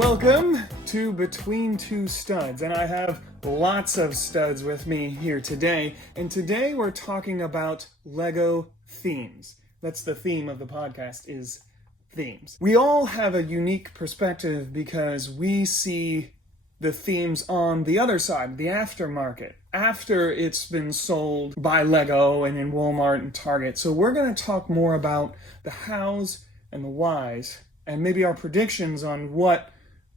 Welcome to Between Two Studs, and I have lots of studs with me here today, and today we're talking about Lego themes. That's the theme of the podcast, is themes. We all have a unique perspective because we see the themes on the other side, the aftermarket, after it's been sold by Lego and in Walmart and Target. So we're going to talk more about the hows and the whys, and maybe our predictions on what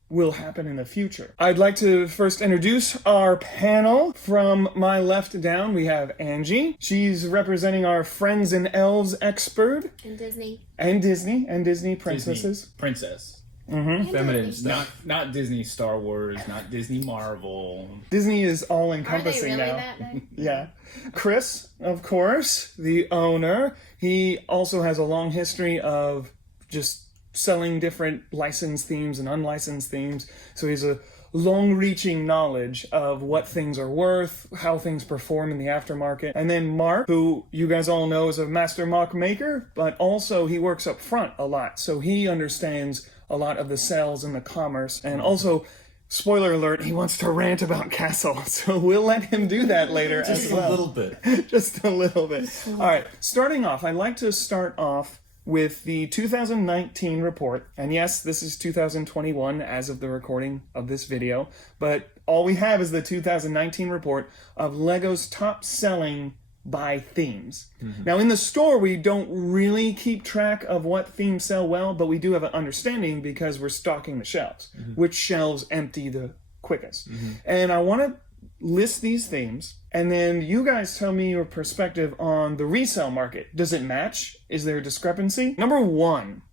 will happen in the future. I'd like to first introduce our panel. From my left down, we have Angie. She's representing our Friends and Elves expert. And Disney. And Disney princesses. Disney princess. Mm-hmm. Feminine stuff. Not Disney Star Wars, not Disney Marvel. Disney is all-encompassing Are they really now. that big? Yeah. Chris, of course, the owner. He also has a long history of just selling different licensed themes and unlicensed themes. So he's a long-reaching knowledge of what things are worth, how things perform in the aftermarket. And then Mark, who you guys all know is a master mock maker, but also he works up front a lot. So he understands a lot of the sales and the commerce. And also, spoiler alert, he wants to rant about Castle. So we'll let him do that later as well. Just a little bit. Just a little bit. All right, starting off, I'd like to start off with the 2019 report. And yes, this is 2021 as of the recording of this video, but all we have is the 2019 report of Lego's top selling by themes. Mm-hmm. Now in the store, we don't really keep track of what themes sell well, but we do have an understanding because we're stocking the shelves. Mm-hmm. Which shelves empty the quickest. Mm-hmm. And I want to list these themes, and then you guys tell me your perspective on the resale market. Does it match? Is there a discrepancy? Number one,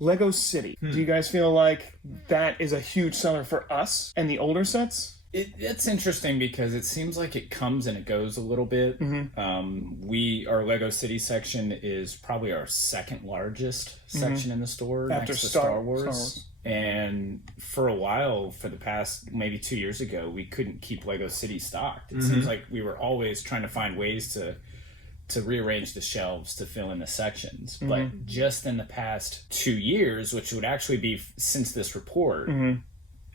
Lego City. Do you guys feel like that is a huge seller for us and the older sets? It's interesting because it seems like it comes and it goes a little bit. Mm-hmm. Our Lego City section is probably our second largest section in the store after next to Star Wars. And for a while, for the past maybe 2 years ago, we couldn't keep Lego City stocked. It seems like we were always trying to find ways to rearrange the shelves to fill in the sections. Mm-hmm. But just in the past 2 years, which would actually be since this report,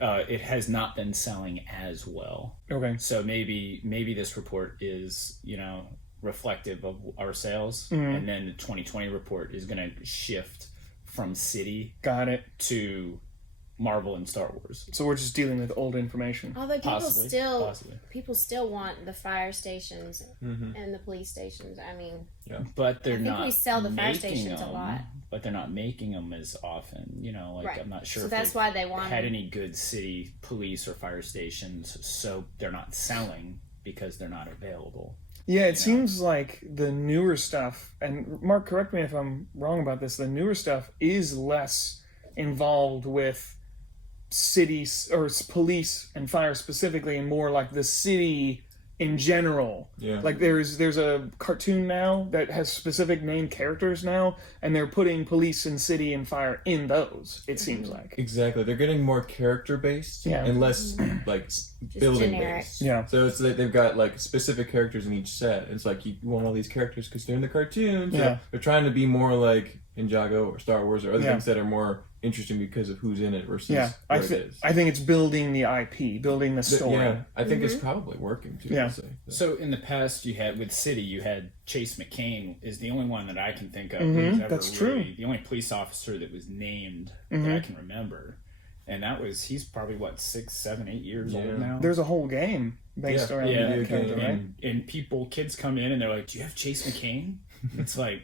it has not been selling as well. Okay. So maybe this report is, reflective of our sales. And then the 2020 report is going to shift from City to Marvel and Star Wars. So we're just dealing with old information. Although people still want the fire stations and the police stations. I mean, but they're not. I think we sell the fire stations a lot, but they're not making them as often. Right. I'm not sure. So if that's why they had any good city police or fire stations. So they're not selling because they're not available. Yeah, it seems like the newer stuff, and Mark, correct me if I'm wrong about this, the newer stuff is less involved with cities or police and fire specifically, and more like the city in general. Yeah. Like there's a cartoon now that has specific named characters now, and they're putting police and city and fire in those, it seems like. Exactly. They're getting more character based and less like building based. Yeah. So it's like they've got like specific characters in each set. It's like you want all these characters because they're in the cartoons. Yeah. They're trying to be more like Ninjago or Star Wars or other things that are more interesting because of who's in it versus what it is. I think it's building the IP, building the story. Yeah, I think it's probably working too. Yeah. So in the past, you had Chase McCain is the only one that I can think of. That's true. The only police officer that was named that I can remember. And he's probably 6, 7, 8 years old now. There's a whole game based around that character, right? And kids come in and they're like, "Do you have Chase McCain?" It's like,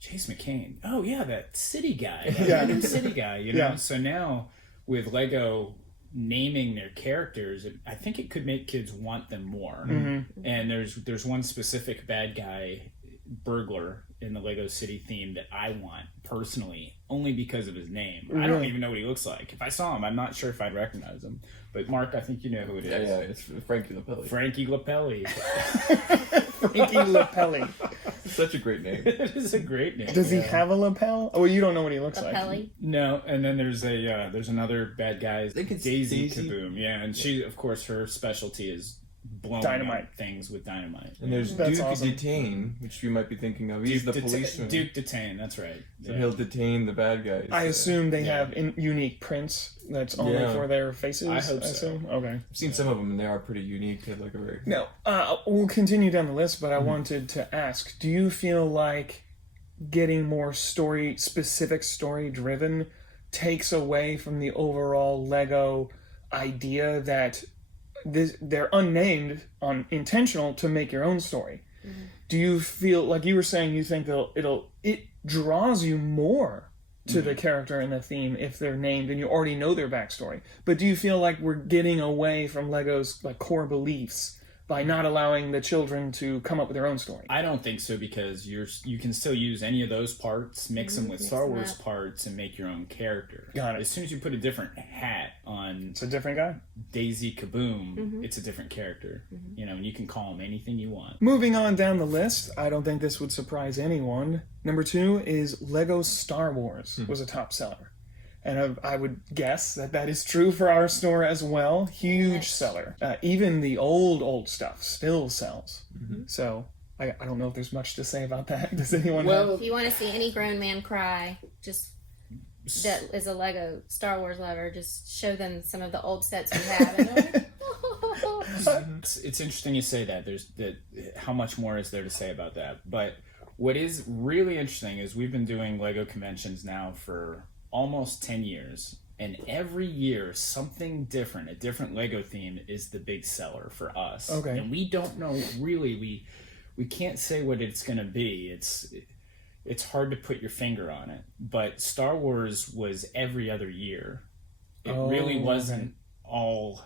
Chase McCain. Oh yeah, that city guy. That city guy, know? So now with Lego naming their characters, I think it could make kids want them more. Mm-hmm. And there's one specific bad guy, burglar, in the Lego City theme that I want personally, only because of his name. Really? I don't even know what he looks like. If I saw him, I'm not sure if I'd recognize him. But Mark, I think you know who it is. Yeah, it's Frankie Lapelli. Frankie Lapelli. Frankie Lapelli. Such a great name. It is a great name. Does he have a lapel? Oh, well, you don't know what he looks like. No, and then there's another bad guy, Daisy Kaboom. Yeah, and she, of course, her specialty is blowing up things with dynamite. And there's Duke Detain, which you might be thinking of. He's the policeman. Duke Detain, that's right. So he'll detain the bad guys. I assume they have unique prints that's only for their faces. I hope so. Okay. I've seen some of them, and they are pretty unique. They look very... No, we'll continue down the list, but I wanted to ask, do you feel like getting more specific story-driven takes away from the overall Lego idea that they're unnamed intentional to make your own story? Mm-hmm. Do you feel like you were saying you think it draws you more to the character and the theme if they're named and you already know their backstory? But do you feel like we're getting away from Lego's like core beliefs by not allowing the children to come up with their own story? I don't think so, because you can still use any of those parts, mix them with Star Wars parts, and make your own character. Got it. As soon as you put a different hat on, it's a different guy. Daisy Kaboom, it's a different character. You know, and you can call him anything you want. Moving on down the list, I don't think this would surprise anyone. Number 2 is Lego Star Wars was a top seller. And I would guess that is true for our store as well. Huge seller. Even the old stuff still sells. So I don't know if there's much to say about that. Does anyone have? If you want to see any grown man cry, just that is a Lego Star Wars lover, just show them some of the old sets we have. It's interesting you say that. There's how much more is there to say about that? But what is really interesting is we've been doing Lego conventions now for almost 10 years, and every year something different, a different Lego theme is the big seller for us. Okay. And we don't know really, we can't say what it's going to be. It's hard to put your finger on it, but Star Wars was every other year. It really wasn't all.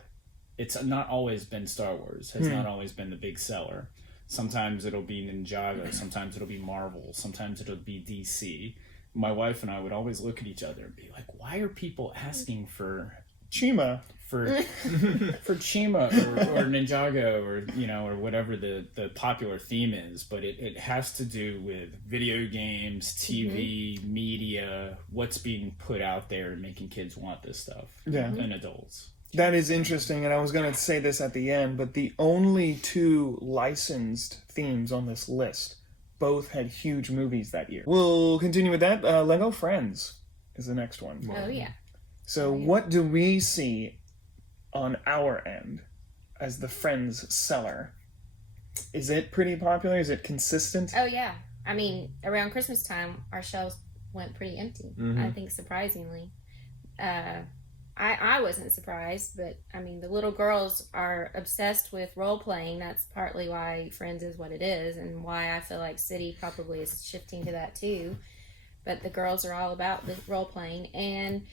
It's not always been Star Wars. Has not always been the big seller. Sometimes it'll be Ninjago, sometimes it'll be Marvel, sometimes it'll be DC. My wife and I would always look at each other and be like, why are people asking for Chima? For Chima or Ninjago or whatever the popular theme is, but it has to do with video games, TV, media, what's being put out there and making kids want this stuff, and adults. That is interesting, and I was going to say this at the end, but the only 2 licensed themes on this list both had huge movies that year. We'll continue with that. Lego Friends is the next one. Oh, yeah. So what do we see on our end as the Friends seller? Is it pretty popular? Is it consistent? Oh, yeah. I mean, around Christmas time, our shelves went pretty empty, I think, surprisingly. I wasn't surprised, but I mean, the little girls are obsessed with role playing. That's partly why Friends is what it is, and why I feel like City probably is shifting to that too. But the girls are all about the role playing, and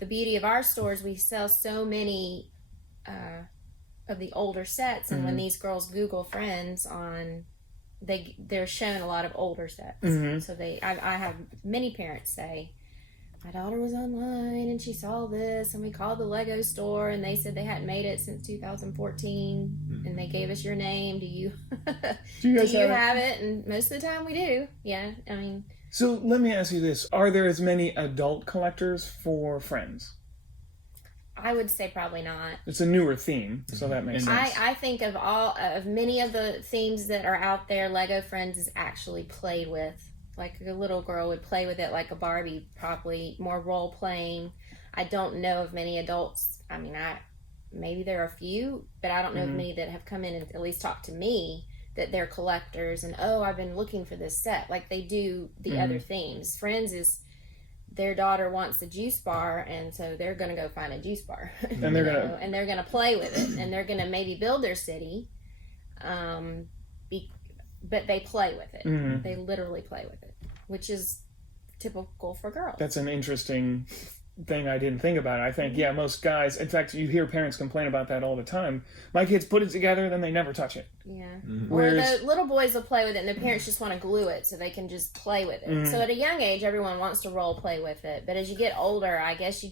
the beauty of our stores, we sell so many of the older sets, and when these girls Google Friends they're shown a lot of older sets. So I have many parents say, my daughter was online and she saw this, and we called the Lego store and they said they hadn't made it since 2014, and they gave us your name. Do you have it? And most of the time we do. Yeah, I mean. So let me ask you this: are there as many adult collectors for Friends? I would say probably not. It's a newer theme, so that makes sense. I think of many of the themes that are out there, Lego Friends is actually played with. Like a little girl would play with it like a Barbie, probably more role playing. I don't know of many adults. I mean, maybe there are a few, but I don't know of many that have come in and at least talked to me that they're collectors and, I've been looking for this set, like they do the other themes. Friends is their daughter wants a juice bar, and so they're going to go find a juice bar. And they're going to play with it, and they're going to maybe build their city. But they play with it. They literally play with it, which is typical for girls. That's an interesting thing I didn't think about. I think, most guys, in fact, you hear parents complain about that all the time. My kids put it together, then they never touch it. Yeah. Whereas, the little boys will play with it, and the parents just want to glue it so they can just play with it. So at a young age, everyone wants to role play with it. But as you get older, I guess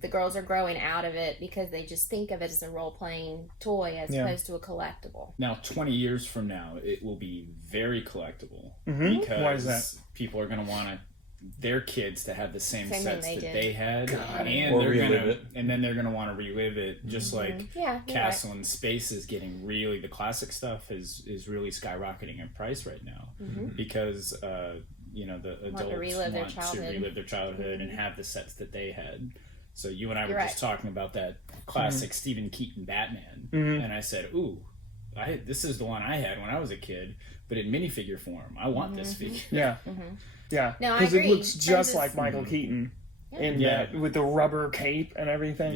the girls are growing out of it because they just think of it as a role-playing toy as opposed to a collectible. Now, 20 years from now, it will be very collectible. Why is that? People are going to want to their kids to have the same sets that they had, and then they're gonna want to relive it, just like Castle in Space is getting really, the classic stuff is really skyrocketing in price right now because the adults want to relive their childhood and have the sets that they had. So you and I were just talking about that classic Stephen Keaton Batman, and I said, "Ooh, this is the one I had when I was a kid, but in minifigure form. I want this figure." Yeah, because it looks just like Michael Keaton in that, with the rubber cape and everything.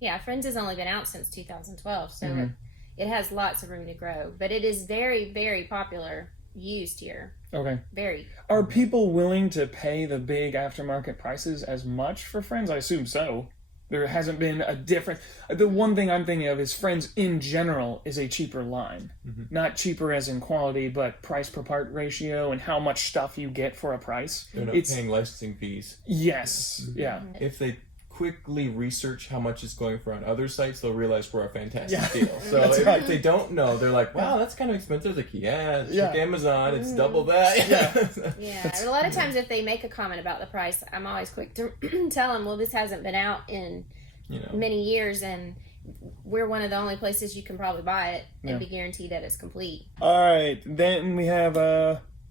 Yeah, Friends has only been out since 2012, so it has lots of room to grow. But it is very, very popular used here. Okay. Very. Are people willing to pay the big aftermarket prices as much for Friends? I assume so. There hasn't been a difference. The one thing I'm thinking of is Friends in general is a cheaper line. Not cheaper as in quality, but price per part ratio and how much stuff you get for a price. They're not paying licensing fees. Yes. Yeah. If they quickly research how much it's going for on other sites, they'll realize we're a fantastic deal. So if they don't know, they're like, wow, that's kind of expensive. Like, check Amazon, it's double that. A lot of times if they make a comment about the price, I'm always quick to tell them, well, this hasn't been out in many years, and we're one of the only places you can probably buy it and be guaranteed that it's complete. All right, then we have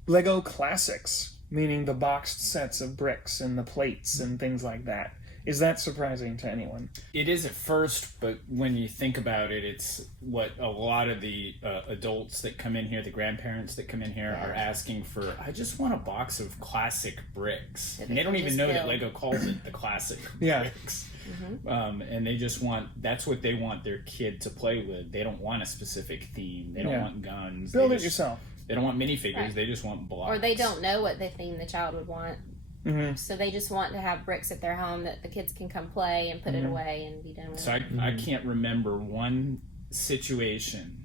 Lego Classics, meaning the boxed sets of bricks and the plates and things like that. Is that surprising to anyone? It is at first, but when you think about it, it's what a lot of the adults that come in here, the grandparents that come in here, are asking for. I just want a box of classic bricks. And they don't even know that Lego calls it the classic bricks. And they just want, that's what they want their kid to play with. They don't want a specific theme. They don't want guns. Build it yourself. They don't want minifigures. They just want blocks. Or they don't know what the theme the child would want. So they just want to have bricks at their home that the kids can come play and put it away and be done with it. So I can't remember one situation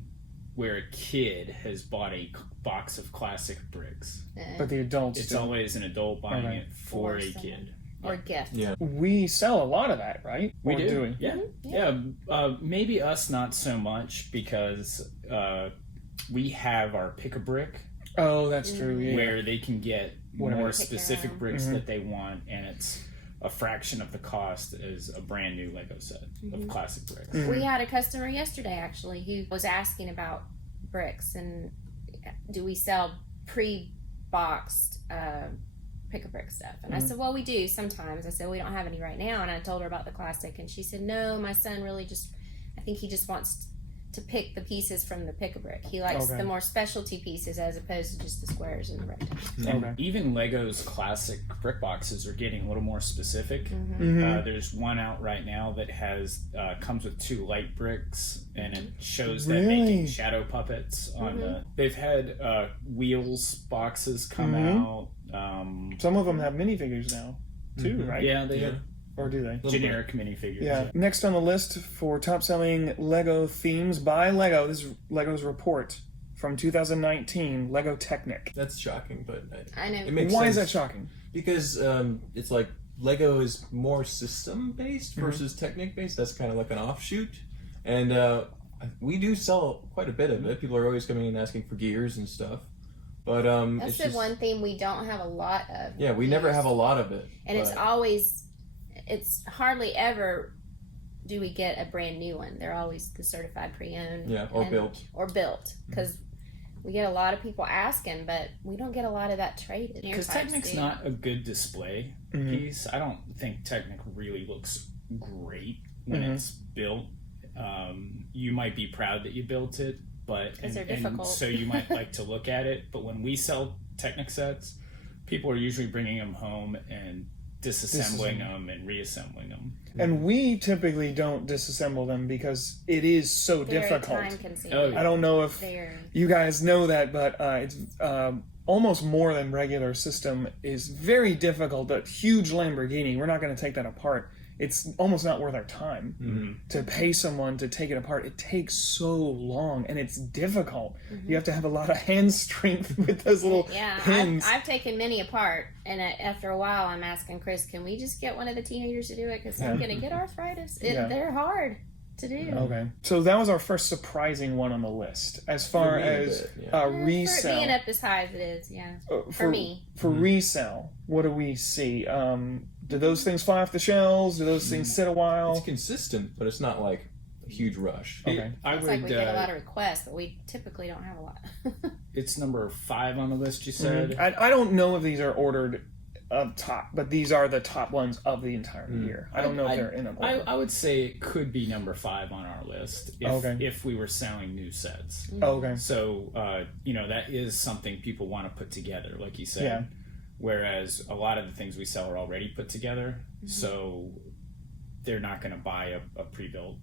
where a kid has bought a box of classic bricks. But the adults It's always an adult buying it for a kid. Or a gift. Yeah. We sell a lot of that, right? We do. Yeah. Maybe us not so much because we have our Pick-a-Brick. Oh, that's true. Yeah. Where they can get more specific bricks that they want, and it's a fraction of the cost as a brand new Lego set of classic bricks. We had a customer yesterday actually who was asking about bricks and do we sell pre-boxed Pick-a-Brick stuff, and I said, well, we do sometimes. I said, we don't have any right now, and I told her about the classic, and she said, no, my son really I think he just wants to pick the pieces from the Pick-a-Brick. He likes the more specialty pieces as opposed to just the squares and the rectangles. Even Lego's classic brick boxes are getting a little more specific. There's one out right now that has comes with 2 light bricks, and it shows them making shadow puppets on the. They've had wheels boxes come out. Some of them have minifigures now, too, right? Yeah, they have. Or do they? Generic minifigures. Yeah. Next on the list for top-selling Lego themes by Lego, this is Lego's report from 2019, Lego Technic. That's shocking, but I know. It makes Why sense. is that shocking? Because it's like Lego is more system-based versus Technic-based. That's kind of like an offshoot. And we do sell quite a bit of it. People are always coming in asking for gears and stuff. But that's the one theme we don't have a lot of. Yeah, we never have a lot of it. And it's hardly ever do we get a brand new one. They're always the certified pre-owned. Yeah, or built. Or built, because we get a lot of people asking, but we don't get a lot of that traded. Because Technic's not a good display piece. I don't think Technic really looks great when it's built. You might be proud that you built it, but they're difficult. And so you might like to look at it. But when we sell Technic sets, people are usually bringing them home and disassembling them and reassembling them. And we typically don't disassemble them because it is so difficult. Time-consuming. I don't know if you guys know that, but it's almost more than regular system is very difficult. A huge Lamborghini, we're not going to take that apart. It's almost not worth our time to pay someone to take it apart. It takes so long, and it's difficult. You have to have a lot of hand strength with those little pins. I've taken many apart, and after a while, I'm asking Chris, can we just get one of the teenagers to do it? Because I'm going to get arthritis. They're hard. to do. Okay. So that was our first surprising one on the list. As far as resale. For being up as high as it is, for me. For resale, what do we see? Do those things fly off the shelves? Do those things sit a while? It's consistent, but it's not like a huge rush. Okay. It's like we get a lot of requests, but we typically don't have a lot. It's number 5 on the list, you said? Mm-hmm. I don't know if these are ordered up top, but these are the top ones of the entire year. I don't know if they're in an order. I would say it could be number 5 on our list if we were selling new sets. Okay. So, that is something people want to put together, like you said. Yeah. Whereas a lot of the things we sell are already put together, so they're not going to buy a pre-built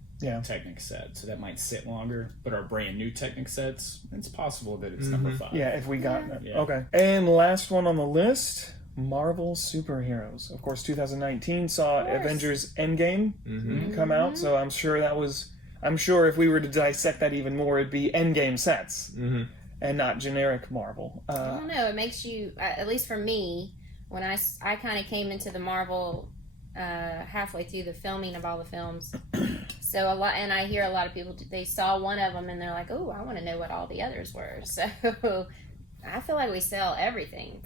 Technic set. So that might sit longer. But our brand new Technic sets, it's possible that it's number 5. Yeah, if we got that. Yeah. Okay. And last one on the list, Marvel superheroes. Of course, 2019 saw Avengers Endgame come out, so I'm sure if we were to dissect that even more, it'd be Endgame sets and not generic Marvel. I don't know. It makes you, at least for me, when I kind of came into the Marvel halfway through the filming of all the films, so and I hear a lot of people, they saw one of them and they're like, oh, I want to know what all the others were. So I feel like we sell everything.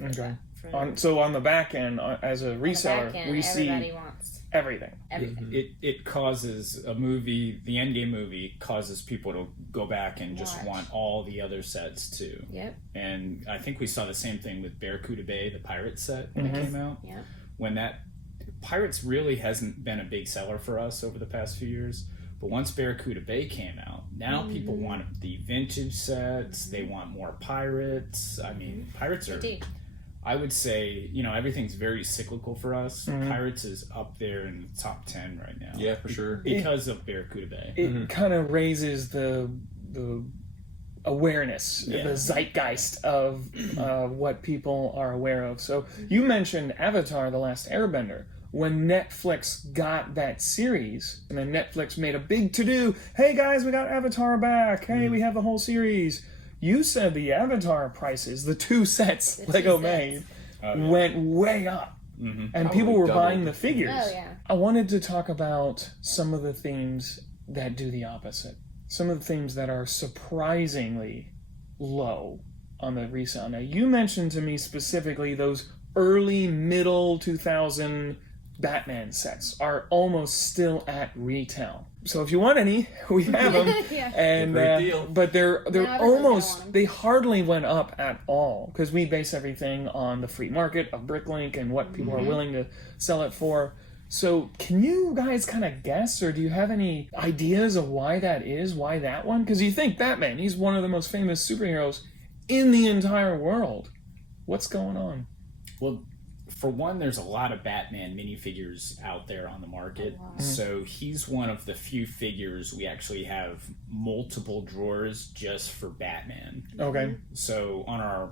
So on the back end, as a reseller, we see wants everything. It causes a movie, the Endgame movie, causes people to go back and just want all the other sets too. Yep. And I think we saw the same thing with Barracuda Bay, the pirate set when it came out. Yeah. When that Pirates really hasn't been a big seller for us over the past few years. But once Barracuda Bay came out, now people want the vintage sets. They want more pirates. I mean, pirates are... I would say, everything's very cyclical for us. Pirates is up there in the top 10 right now. Yeah, for sure. Because of Barracuda Bay. It kind of raises the awareness, the zeitgeist of what people are aware of. So you mentioned Avatar: The Last Airbender. When Netflix got that series, and then Netflix made a big to-do, hey guys, we got Avatar back. Hey, we have the whole series. You said the Avatar prices, the 2 sets Lego made, went way up. And people were buying the figures. Oh, yeah. I wanted to talk about some of the themes that do the opposite. Some of the themes that are surprisingly low on the resale. Now, you mentioned to me specifically those early, middle 2000 Batman sets are almost still at retail. So if you want any, we have them. And but they're almost, they hardly went up at all, because we base everything on the free market of Bricklink and what people are willing to sell it for. So can you guys kind of guess, or do you have any ideas of why that is? Why that one? Because you think Batman, he's one of the most famous superheroes in the entire world. What's going on? Well, for one, there's a lot of Batman minifigures out there on the market. So he's one of the few figures we actually have multiple drawers just for Batman. Okay. So on our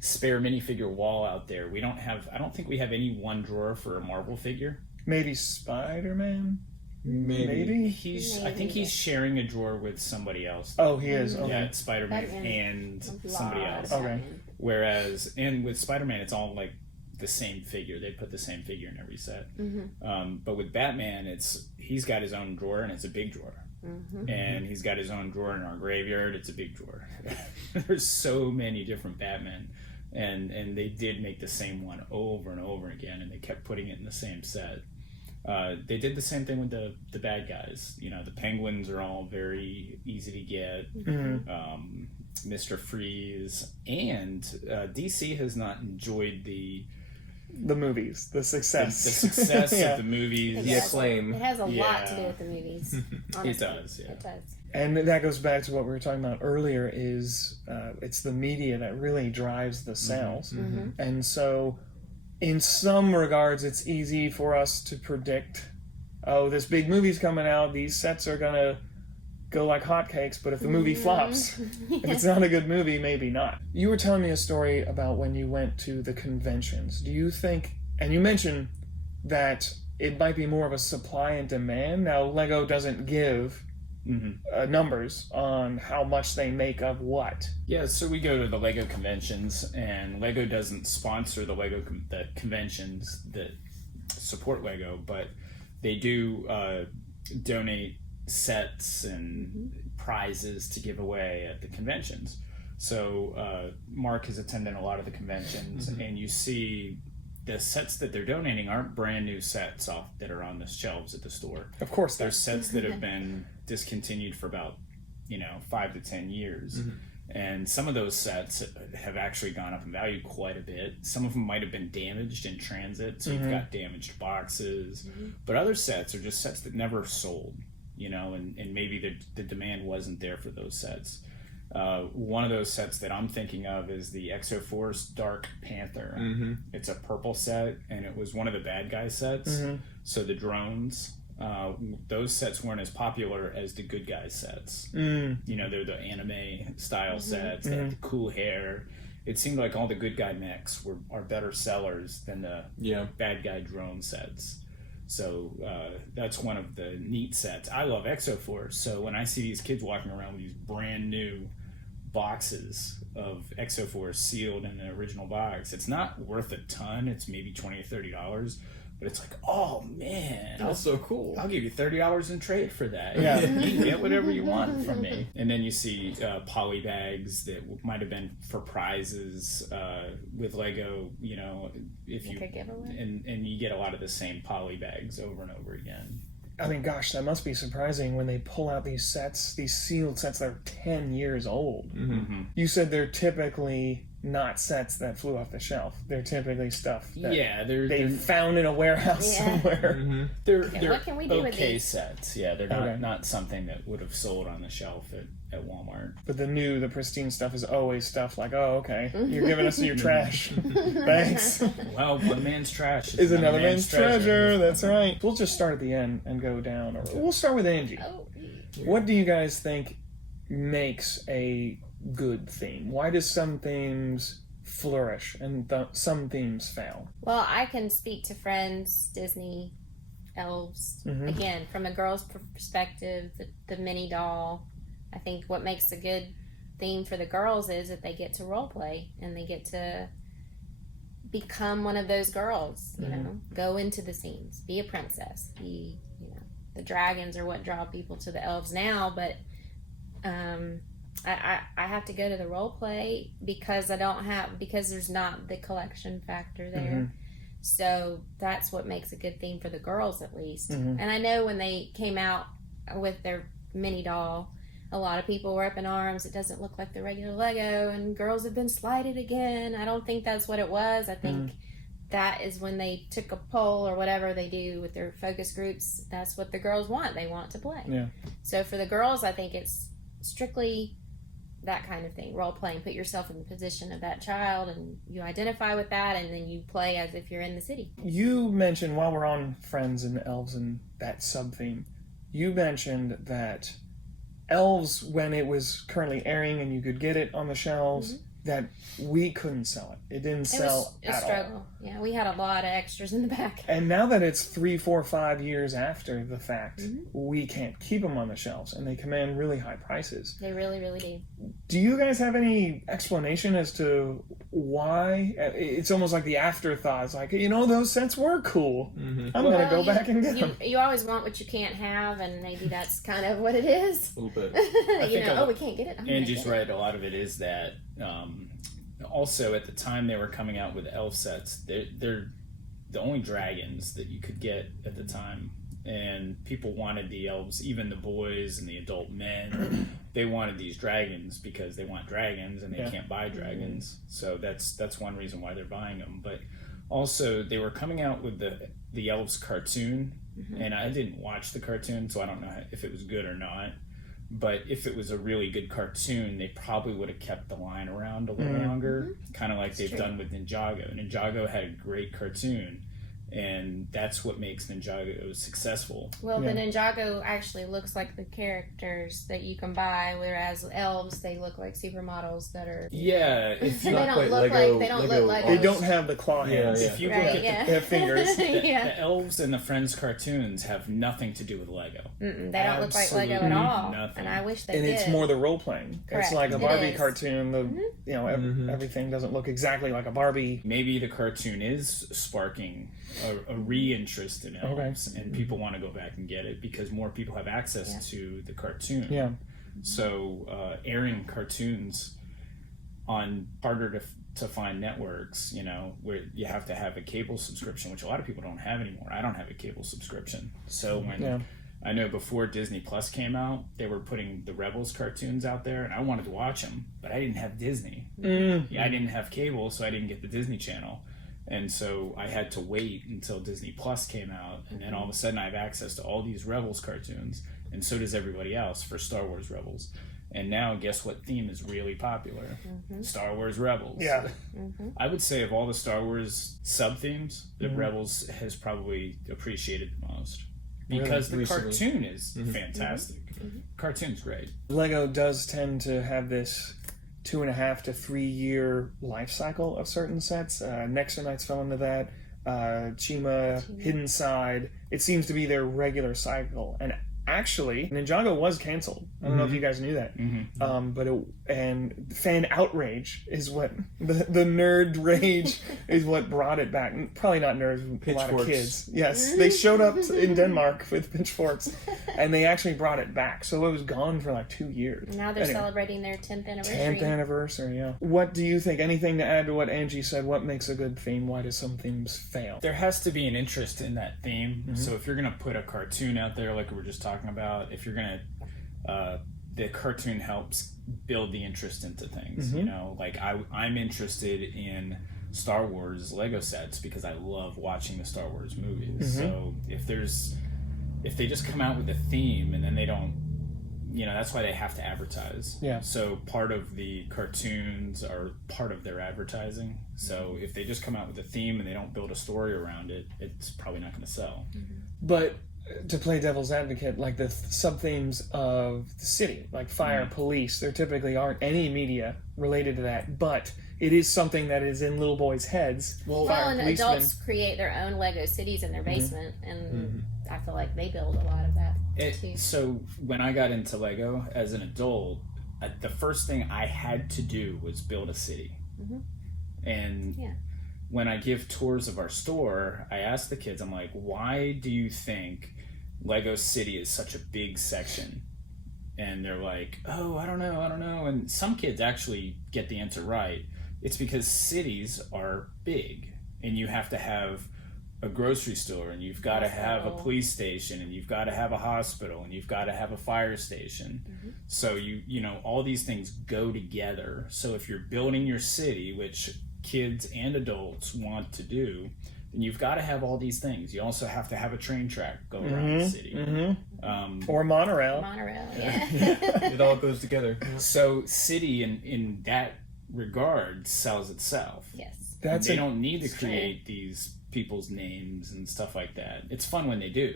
spare minifigure wall out there, I don't think we have any one drawer for a Marvel figure. Maybe Spider-Man? Maybe. I think he's sharing a drawer with somebody else. Oh, he is? Okay. Yeah, it's Spider-Man and somebody else. Okay. Whereas, and with Spider-Man, it's all like the same figure. They put the same figure in every set. But with Batman, he's got his own drawer, and it's a big drawer. And he's got his own drawer in our graveyard. It's a big drawer. There's so many different Batmen, and they did make the same one over and over again, and they kept putting it in the same set. They did the same thing with the bad guys. The Penguins are all very easy to get. Mr. Freeze, and DC has not enjoyed the movies, the success, the success of the movies, the acclaim. It has a lot to do with the movies. Honestly. It does. Yeah. It does. And that goes back to what we were talking about earlier. Is it's the media that really drives the sales, and so in some regards, it's easy for us to predict. Oh, this big movie's coming out. These sets are gonna go like hotcakes, but if the movie flops, if it's not a good movie, maybe not. You were telling me a story about when you went to the conventions. Do you think, and you mentioned that it might be more of a supply and demand. Now, Lego doesn't give numbers on how much they make of what. Yeah, so we go to the Lego conventions, and Lego doesn't sponsor the conventions that support Lego, but they do donate sets and prizes to give away at the conventions. So Mark has attended a lot of the conventions, and you see the sets that they're donating aren't brand new sets that are on the shelves at the store. Of course, there's sets that have been discontinued for about 5 to 10 years. And some of those sets have actually gone up in value quite a bit. Some of them might have been damaged in transit, so you've got damaged boxes. But other sets are just sets that never sold, and maybe the demand wasn't there for those sets. One of those sets that I'm thinking of is the Exoforce Dark Panther. It's a purple set, and it was one of the bad guy sets. So the drones, those sets weren't as popular as the good guy sets. They're the anime style sets. They have the cool hair. It seemed like all the good guy mechs are better sellers than the bad guy drone sets. So that's one of the neat sets. I love Exoforce, so when I see these kids walking around with these brand new boxes of Exoforce sealed in the original box, it's not worth a ton. It's maybe $20 or $30, but it's like, oh man, that's so cool. I'll give you $30 in trade for that. Yeah. You can get whatever you want from me. And then you see poly bags that might have been for prizes with Lego. If you and you get a lot of the same poly bags over and over again. I mean, gosh, that must be surprising when they pull out these sets, these sealed sets that are 10 years old. You said they're typically not sets that flew off the shelf. They're typically stuff that they're found in a warehouse somewhere. They're what can we do with okay these sets. Yeah, they're not something that would have sold on the shelf at Walmart. But the pristine stuff is always stuff like, oh, okay, you're giving us your trash. Thanks. Well, one man's trash is another man's treasure. That's right. We'll just start at the end and go down. Or we'll start with Angie. What do you guys think makes a good theme? Why do some themes flourish and some themes fail? Well, I can speak to Friends, Disney, Elves. Again, from a girl's perspective, the mini doll. I think what makes a good theme for the girls is that they get to role play and they get to become one of those girls, go into the scenes, be a princess, the dragons are what draw people to the elves now, but I have to go to the role play because there's not the collection factor there. So that's what makes a good theme for the girls, at least. And I know when they came out with their mini doll, a lot of people were up in arms. It doesn't look like the regular Lego, and girls have been slighted again. I don't think that's what it was. I think that is when they took a poll or whatever they do with their focus groups. That's what the girls want. They want to play. Yeah. So for the girls, I think it's strictly that kind of thing, role playing. Put yourself in the position of that child and you identify with that, and then you play as if you're in the city. You mentioned, while we're on Friends and Elves and that sub theme, you mentioned that Elves, when it was currently airing and you could get it on the shelves, that we couldn't sell it. It didn't sell at all. It was a struggle. Yeah, we had a lot of extras in the back. And now that it's 3, 4, 5 years after the fact, we can't keep them on the shelves, and they command really high prices. They really, really do. Do you guys have any explanation as to why? It's almost like the afterthought. It's like, those sets were cool. I'm going to go back and get them. You always want what you can't have, and maybe that's kind of what it is. A little bit. We can't get it. Angie's right. A lot of it is that. Also, at the time they were coming out with elf sets, they're the only dragons that you could get at the time, and people wanted the elves, even the boys and the adult men. They wanted these dragons because they want dragons and they can't buy dragons. So that's one reason why they're buying them. But also, they were coming out with the elves cartoon, and I didn't watch the cartoon, so I don't know if it was good or not. But if it was a really good cartoon, they probably would have kept the line around a little longer, kind of like they've done with Ninjago. Ninjago had a great cartoon, and that's what makes Ninjago successful. Well, the Ninjago actually looks like the characters that you can buy, whereas elves, they look like supermodels that are... Yeah. If they don't look like... They don't have the claw hands. If you look at they have fingers. The elves and the Friends cartoons have nothing to do with Lego. They don't look like Lego at all. Nothing. And I wish they did. And it's more the role-playing. Correct. It's like a Barbie cartoon. Everything doesn't look exactly like a Barbie. Maybe the cartoon is sparking a re-interest in elves, and people want to go back and get it because more people have access to the cartoon. Yeah. So airing cartoons on harder to find networks, you know, where you have to have a cable subscription, which a lot of people don't have anymore. I don't have a cable subscription. So when I know before Disney Plus came out, they were putting the Rebels cartoons out there, and I wanted to watch them, but I didn't have Disney. Yeah, I didn't have cable, so I didn't get the Disney Channel. And so I had to wait until Disney Plus came out, and then all of a sudden I have access to all these Rebels cartoons, and so does everybody else for Star Wars Rebels. And now, guess what theme is really popular? Star Wars Rebels. Yeah. I would say of all the Star Wars sub-themes, the Rebels has probably appreciated the most. Because the cartoon is fantastic. Cartoon's great. Lego does tend to have this 2.5 to 3 year life cycle of certain sets. Nexo Knights fell into that. Chima, Hidden Side. It seems to be their regular cycle. And actually, Ninjago was canceled. I don't know if you guys knew that. And fan outrage is what the nerd rage is what brought it back. Probably not nerds, a lot of kids. Yes, they showed up in Denmark with pitchforks, and they actually brought it back. So it was gone for like 2 years. Now they're celebrating their 10th anniversary. 10th anniversary, yeah. What do you think? Anything to add to what Angie said? What makes a good theme? Why do some themes fail? There has to be an interest in that theme. So if you're going to put a cartoon out there like we were just talking about, if you're going to the cartoon helps build the interest into things. You know, like I'm interested in Star Wars Lego sets because I love watching the Star Wars movies. So if they just come out with a theme and then they don't, you know, that's why they have to advertise. Yeah. So part of the cartoons are part of their advertising. So if they just come out with a theme and they don't build a story around it, it's probably not going to sell. But to play devil's advocate, like the sub-themes of the city, like fire, police, there typically aren't any media related to that, but it is something that is in little boys' heads. And adults create their own Lego cities in their basement, and I feel like they build a lot of that too. So when I got into Lego as an adult, the first thing I had to do was build a city. And when I give tours of our store, I ask the kids, I'm like, why do you think Lego City is such a big section? And they're like, oh, I don't know. And some kids actually get the answer right. It's because cities are big, and you have to have a grocery store, and you've got to have a police station, and you've got to have a hospital, and you've got to have a fire station. So you know, all these things go together. So if you're building your city, which kids and adults want to do, then you've got to have all these things. You also have to have a train track go around the city. Or monorail. It all goes together. So city in that regard sells itself. Yes. They don't need to create these people's names and stuff like that. It's fun when they do.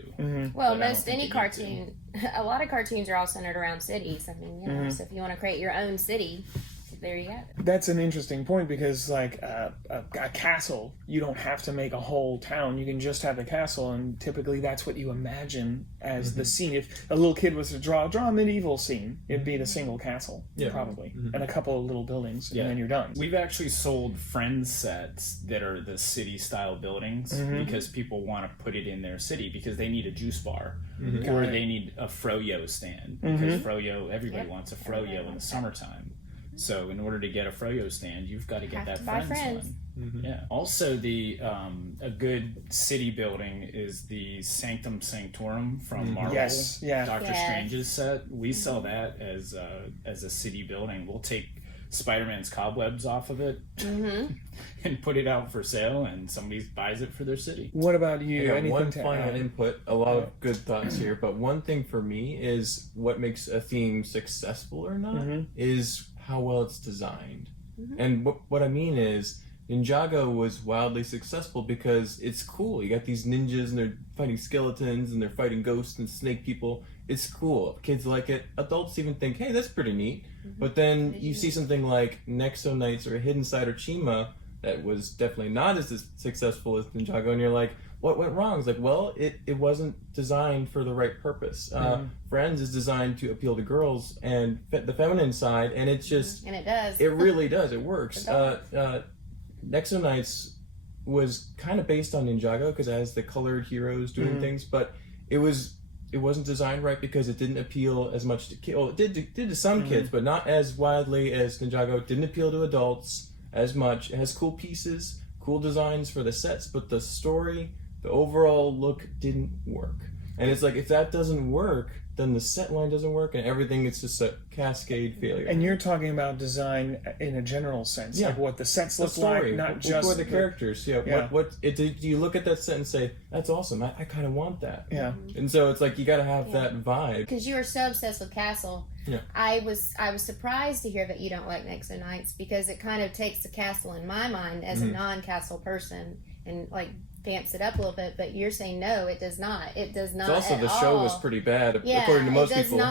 Well, most any cartoon, a lot of cartoons are all centered around cities. I mean, you know, so if you want to create your own city, there you have it. That's an interesting point because, like, a castle, you don't have to make a whole town. You can just have a castle, and typically that's what you imagine as the scene. If a little kid was to draw a medieval scene, it'd be the single castle, probably, and a couple of little buildings, and then you're done. We've actually sold Friends sets that are the city-style buildings because people want to put it in their city because they need a juice bar or they need a Froyo stand because Froyo, everybody wants a Froyo in the summertime. So in order to get a Froyo stand, you've got to get that Friends one. Yeah. Also, a good city building is the Sanctum Sanctorum from Marvel. Doctor Strange's set. We sell that as a city building. We'll take Spider-Man's cobwebs off of it and put it out for sale, and somebody buys it for their city. What about you? I got one final input. A lot of good thoughts here, but one thing for me is what makes a theme successful or not is how well it's designed. And what I mean is Ninjago was wildly successful because it's cool. You got these ninjas and they're fighting skeletons and they're fighting ghosts and snake people. It's cool. Kids like it. Adults even think, hey, that's pretty neat. But then you see something like Nexo Knights or Hidden Side or Chima that was definitely not as successful as Ninjago, and you're like, what went wrong? It's like, well, it wasn't designed for the right purpose. Friends is designed to appeal to girls and the feminine side, and it's just... And it does. It really does. It works. Nexo Knights was kind of based on Ninjago because it has the colored heroes doing things, but it wasn't designed right because it didn't appeal as much to kids. Well, it did to some kids, but not as widely as Ninjago. It didn't appeal to adults as much. It has cool pieces, cool designs for the sets, but the story, the overall look didn't work. And it's like, if that doesn't work, then the set line doesn't work, and everything is just a cascade failure. And you're talking about design in a general sense, like what the sets look like, not just for the characters. Yeah. Do you look at that set and say, "That's awesome. I kind of want that." Yeah. And so it's like you got to have that vibe. Because you are so obsessed with Castle. Yeah. I was surprised to hear that you don't like Nexo Knights because it kind of takes the castle in my mind as a non-castle person and like vamps it up a little bit, but you're saying no, it does not. It does not. It's also the show was pretty bad, according to most people.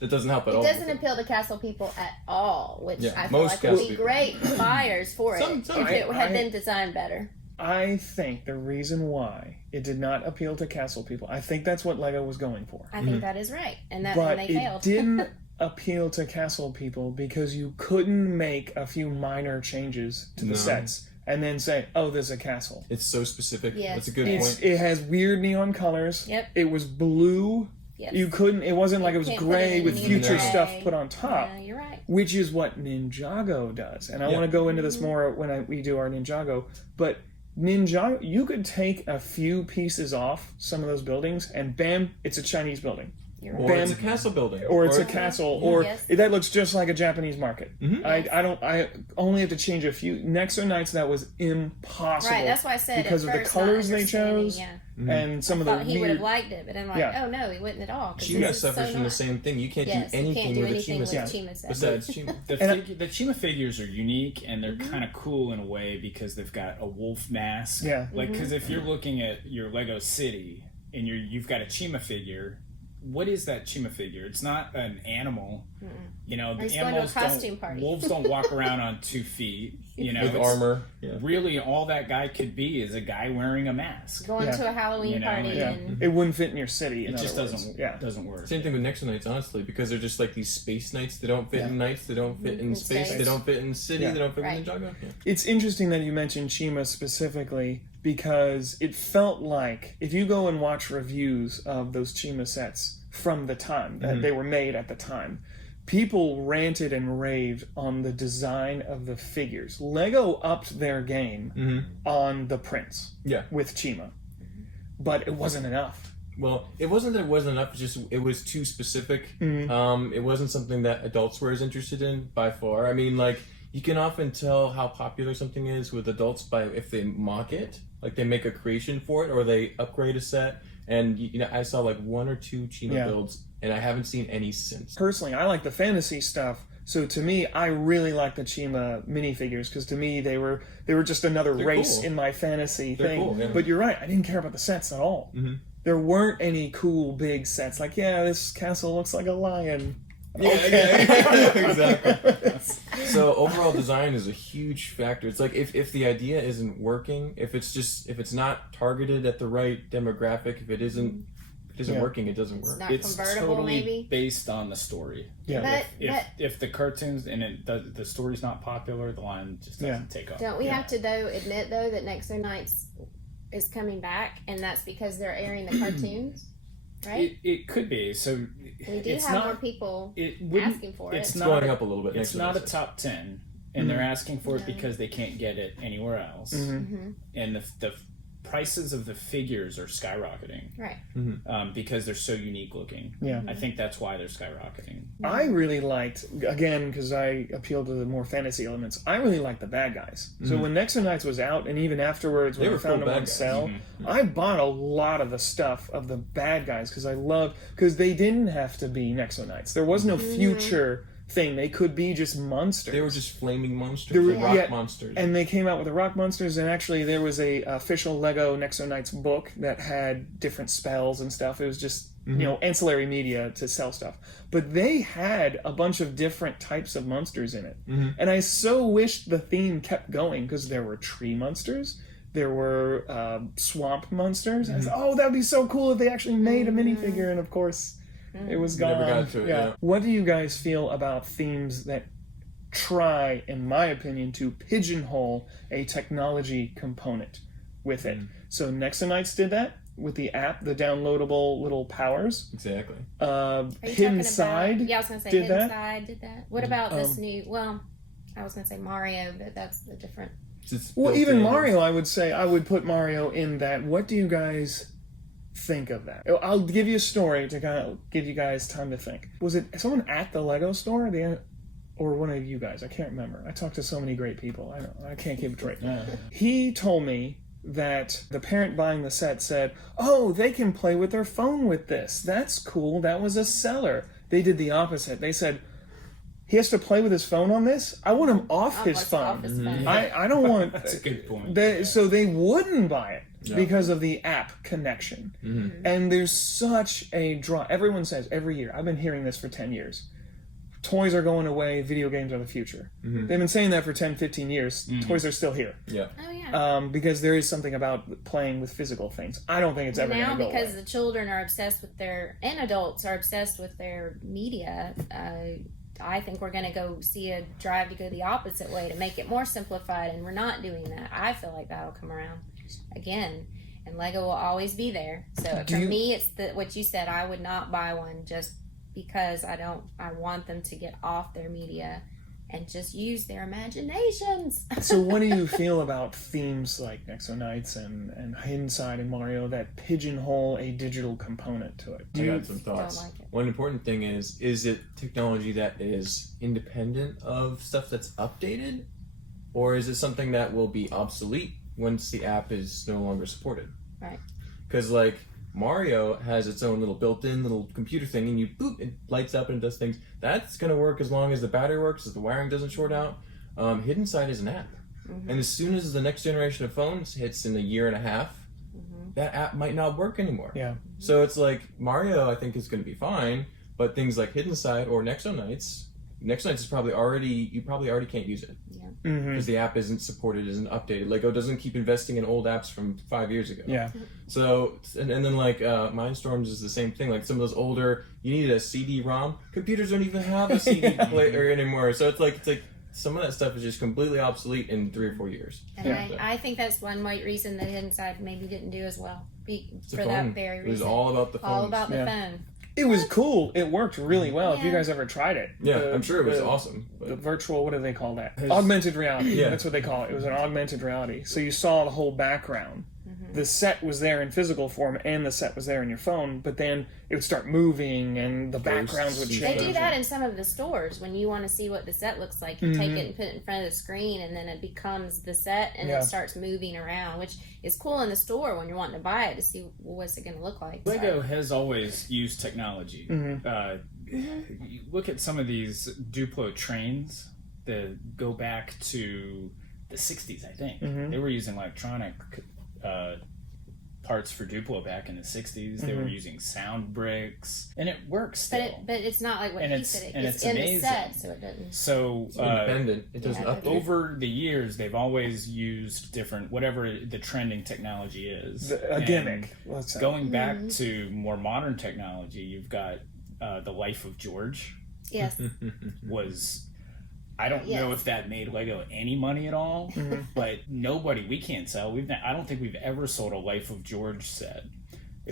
It doesn't help at all. It doesn't appeal to castle people at all, which I feel most like would be great buyers for it if it had been designed better. I think the reason why it did not appeal to castle people, I think that's what Lego was going for. I think that is right, and they failed. It didn't appeal to castle people because you couldn't make a few minor changes to the sets and then say, oh, there's a castle. It's so specific. Yes. That's a good point. It has weird neon colors. Yep. It was blue. Yes. It wasn't like it was gray with future stuff put on top. Yeah, you're right. Which is what Ninjago does. And I want to go into this more when we do our Ninjago. But Ninjago, you could take a few pieces off some of those buildings and bam, it's a Chinese building. Or it's a castle building. Or it's a castle. Or that looks just like a Japanese market. I only have to change a few. Nexo Knights, that was impossible. Right, that's why I said because of the colors they chose. And some of the he would have liked it, but I'm like, oh no, he wouldn't at all. Chima suffers from the same thing. You can't do anything with a Chima set besides Chima. The Chima figures are unique and they're kind of cool in a way because they've got a wolf mask. Yeah. Like, because if you're looking at your Lego City and you've got a Chima figure, what is that Chima figure? It's not an animal. You know, the animals wolves don't walk around on 2 feet. You know, with armor. Really, all that guy could be is a guy wearing a mask. Going to a Halloween party. And... It wouldn't fit in your city. It just doesn't work. Same thing with Nexo Knights, honestly, because they're just like these space knights. They don't fit in knights. They don't fit in space. They don't fit in city. They don't fit in Ninjago. It's interesting that you mentioned Chima specifically because it felt like if you go and watch reviews of those Chima sets from the time that they were made at the time, people ranted and raved on the design of the figures. Lego upped their game on the prints with Chima, but it wasn't enough. Well, it wasn't that it wasn't enough, it's just it was too specific. It wasn't something that adults were as interested in by far. I mean, like, you can often tell how popular something is with adults by if they mock it, like they make a creation for it or they upgrade a set. And you know, I saw like 1 or 2 Chima builds, and I haven't seen any since. Personally, I like the fantasy stuff. So to me, I really like the Chima minifigures because to me they were just another race in my fantasy thing. Cool, But you're right, I didn't care about the sets at all. There weren't any cool big sets like, this castle looks like a lion. Exactly. So overall design is a huge factor. It's like if the idea isn't working, if it's not targeted at the right demographic, if it isn't working, it doesn't work. It's totally maybe based on the story. If the cartoons and the story's not popular, the line just doesn't take off. Don't we have to admit that Nexo Knights is coming back, and that's because they're airing the cartoons? Right? It could be. So we do have more people asking for it. It's going up a little bit. It's not a top 10, and they're asking for it because they can't get it anywhere else. And the prices of the figures are skyrocketing. Right. Because they're so unique looking. Yeah. I think that's why they're skyrocketing. I really liked, again, because I appeal to the more fantasy elements, I really liked the bad guys. So when Nexo Knights was out, and even afterwards when I found them on sale, I bought a lot of the stuff of the bad guys because they didn't have to be Nexo Knights. There was no future thing. They could be just monsters. They were just flaming monsters, rock monsters. And they came out with the rock monsters, and actually there was a official Lego Nexo Knights book that had different spells and stuff. It was just, ancillary media to sell stuff. But they had a bunch of different types of monsters in it. And I so wished the theme kept going, because there were tree monsters, there were swamp monsters. I said, that would be so cool if they actually made a minifigure, and of course... It was gone. Never got to it, What do you guys feel about themes that try, in my opinion, to pigeonhole a technology component? with it. So Nexonites did that with the app, the downloadable little powers. Exactly. Hidden Side. Yeah, I was gonna say Hidden Side did that. What about this new? Well, I was gonna say Mario, but that's the different. Well, even Mario, I would put Mario in that. What do you guys think of that? I'll give you a story to kind of give you guys time to think. Was it someone at the Lego store? Or one of you guys? I can't remember. I talked to so many great people. I can't keep it straight. He told me that the parent buying the set said, "Oh, they can play with their phone with this. That's cool. That was a seller." They did the opposite. They said, "He has to play with his phone on this? I want him off his phone. I don't want..." That's a good point. So they wouldn't buy it because of the app connection. And there's such a draw. Everyone says every year, I've been hearing this for 10 years, toys are going away, video games are the future. They've been saying that for 10, 15 years. Toys are still here. Oh, yeah. Because there is something about playing with physical things. I don't think it's ever going to go away. Now, because the children are obsessed with and adults are obsessed with their media, I think we're going to go see a drive to go the opposite way to make it more simplified, and we're not doing that. I feel like that'll come around again, and Lego will always be there. So for me, it's what you said. I would not buy one just because I want them to get off their media and just use their imaginations. So what do you feel about themes like Nexonites and Hidden Side and Mario that pigeonhole a digital component to it? I got some thoughts. One important thing is it technology that is independent of stuff that's updated? Or is it something that will be obsolete once the app is no longer supported? Right. Because like Mario has its own little built-in little computer thing, and you boop, it lights up and does things. That's going to work as long as the battery works, as the wiring doesn't short out. Hidden Side is an app. And as soon as the next generation of phones hits in a year and a half, that app might not work anymore. Yeah. So it's like Mario, I think, is going to be fine, but things like Hidden Side or Nexonites is probably already can't use it. Because the app isn't supported, isn't updated. Lego doesn't keep investing in old apps from 5 years ago. Yeah. So, and then like Mindstorms is the same thing. Like some of those older, you need a CD-ROM. Computers don't even have a CD player anymore. So it's like some of that stuff is just completely obsolete in 3 or 4 years. And I think that's one reason that Hidden Side maybe didn't do as well. For that very reason. It was all about the phone. All about the phone. It was cool. It worked really well. If you guys ever tried it. Yeah, I'm sure it was awesome. The virtual, what do they call that? Augmented reality. Yeah. That's what they call it. It was an augmented reality. So you saw the whole background. The set was there in physical form and the set was there in your phone, but then it would start moving and the backgrounds would change. They do that in some of the stores. When you want to see what the set looks like, you take it and put it in front of the screen, and then it becomes the set, and it starts moving around, which is cool in the store when you're wanting to buy it to see what's it going to look like. Lego has always used technology. You look at some of these Duplo trains that go back to the 60s, I think. They were using electronic parts for Duplo back in the 60s. They were using sound bricks, and it works still. But it's not like what he said. It's in amazing. The set, so it doesn't. So it's independent. It doesn't update. Over the years, they've always used different, whatever the trending technology is. A gimmick. Going back to more modern technology, you've got the Life of George. Yes. I don't know if that made Lego any money at all, but we can't sell. I don't think we've ever sold a Life of George set.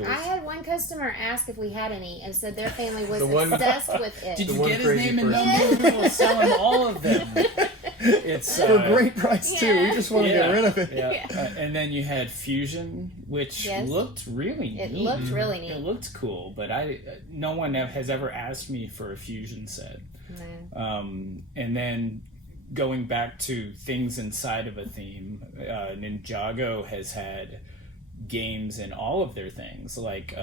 I had one customer ask if we had any and said their family was obsessed with it. Did you get his name and number? We'll sell him all of them. It's for a great price too. We just want to get rid of it. And then you had Fusion, which looked really neat. It looked really neat. It looked cool, but no one has ever asked me for a Fusion set. No. And then going back to things inside of a theme, Ninjago has had games in all of their things, like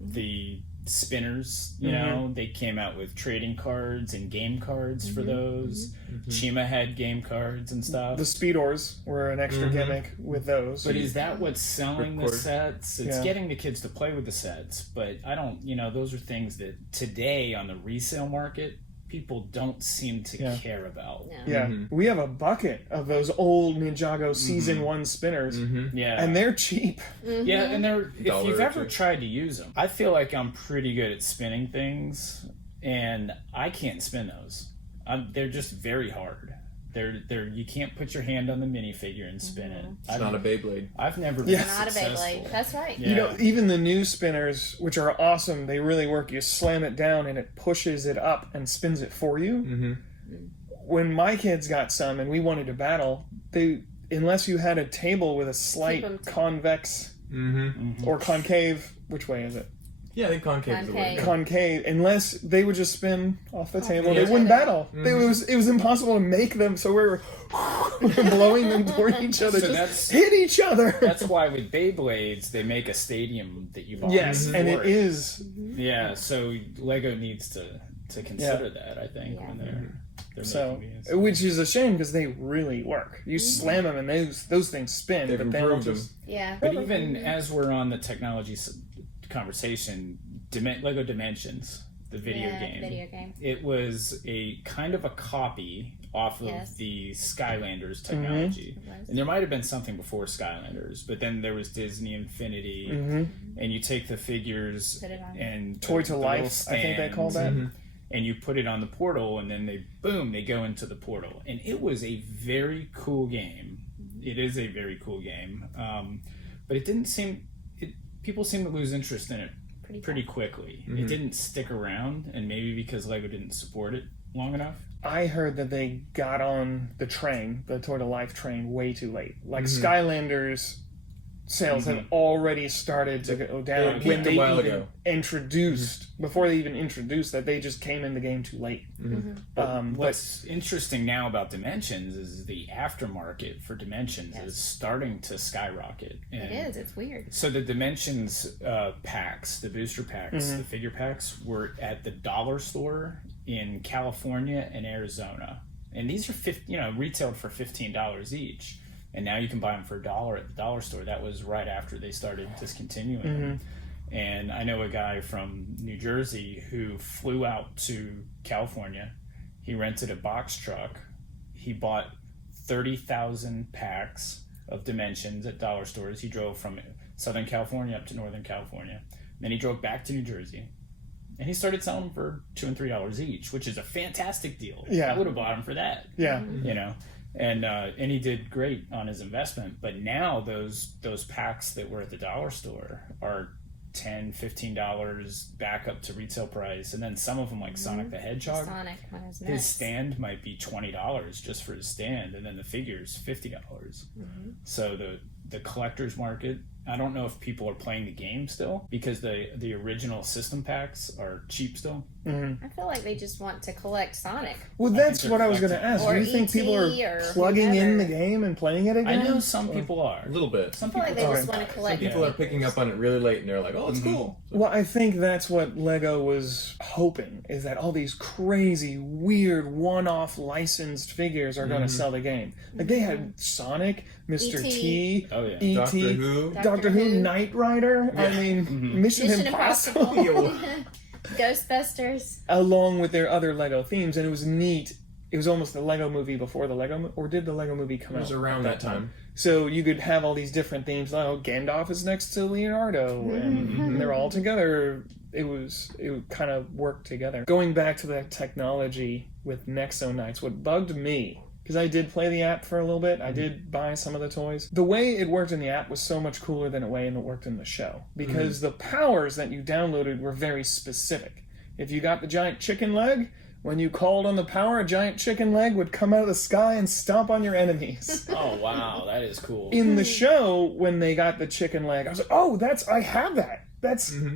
the spinners, you know, they came out with trading cards and game cards for those. Chima had game cards and stuff. The Speedors were an extra gimmick with those. But is that what's selling the sets? It's getting the kids to play with the sets, but I don't, those are things that today on the resale market, people don't seem to care about. No. We have a bucket of those old Ninjago Season 1 spinners. And they're cheap. Yeah, and if you've ever tried to use them, I feel like I'm pretty good at spinning things, and I can't spin those. They're just very hard. They're you can't put your hand on the minifigure and spin it. It's not a Beyblade. I've never been not successful. a Beyblade. That's right. You know, even the new spinners, which are awesome, they really work. You slam it down and it pushes it up and spins it for you. Mm-hmm. When my kids got some and we wanted to battle, unless you had a table with a slight convex or concave, which way is it? Yeah, I think concave is the word. Concave, unless they would just spin off the table, they wouldn't battle. It was impossible to make them, so we were blowing them toward each other, So just hit each other. That's why with Beyblades, they make a stadium that you bought. Yes, and it is. Yeah, so Lego needs to consider that, I think, when they're making these. Which is a shame because they really work. You slam them and those things spin. They've improved them. Yeah. But even as we're on the technology conversation, Lego Dimensions, the video game, it was a kind of a copy off of the Skylanders technology. And there might have been something before Skylanders, but then there was Disney Infinity, and you take the figures and Toy to Life, I think they call that. And you put it on the portal, and then they go into the portal. And it was a very cool game. It is a very cool game. But it didn't seem... people seem to lose interest in it pretty quickly. It didn't stick around, and maybe because Lego didn't support it long enough. I heard that they got on the train, the Toy to Life train, way too late. Like Skylanders sales had already started to go down when they even introduced, before they even introduced that, they just came in the game too late. What's interesting now about Dimensions is the aftermarket for Dimensions is starting to skyrocket. And it is. It's weird. So the Dimensions packs, the booster packs, the figure packs were at the dollar store in California and Arizona. And these are retailed for $15 each. And now you can buy them for $1 at the dollar store. That was right after they started discontinuing them. And I know a guy from New Jersey who flew out to California. He rented a box truck. He bought 30,000 packs of Dimensions at dollar stores. He drove from Southern California up to Northern California. Then he drove back to New Jersey. And he started selling them for $2 and $3 each, which is a fantastic deal. Yeah. I would have bought them for that. Yeah. You know? And he did great on his investment. But now those packs that were at the dollar store are $10, $15 back up to retail price. And then some of them, like Sonic the Hedgehog, his stand might be $20 just for his stand. And then the figure's $50. So the collector's market, I don't know if people are playing the game still because the original system packs are cheap still. I feel like they just want to collect Sonic. Well, that's what I was going to ask. Do you think people are plugging in the game and playing it again? I know some people are. A little bit. Some people just want to collect. Some people are picking up on it really late and they're like, oh, it's cool. Well, I think that's what Lego was hoping, is that all these crazy, weird, one-off licensed figures are going to sell the game. Like they had Sonic, Mr. T, E.T., Doctor Who, Knight Rider. I mean, Mission Impossible. Ghostbusters. Along with their other Lego themes, and it was neat. It was almost the Lego movie before the Lego, or did the Lego movie come out? It was around that time. So you could have all these different themes. Like, Gandalf is next to Leonardo, and they're all together. It kind of worked together. Going back to the technology with Nexo Knights, what bugged me, because I did play the app for a little bit, I did buy some of the toys. The way it worked in the app was so much cooler than the way it worked in the show, because the powers that you downloaded were very specific. If you got the giant chicken leg, when you called on the power, a giant chicken leg would come out of the sky and stomp on your enemies. Oh, wow, that is cool. In the show, when they got the chicken leg, I was like, oh, I have that.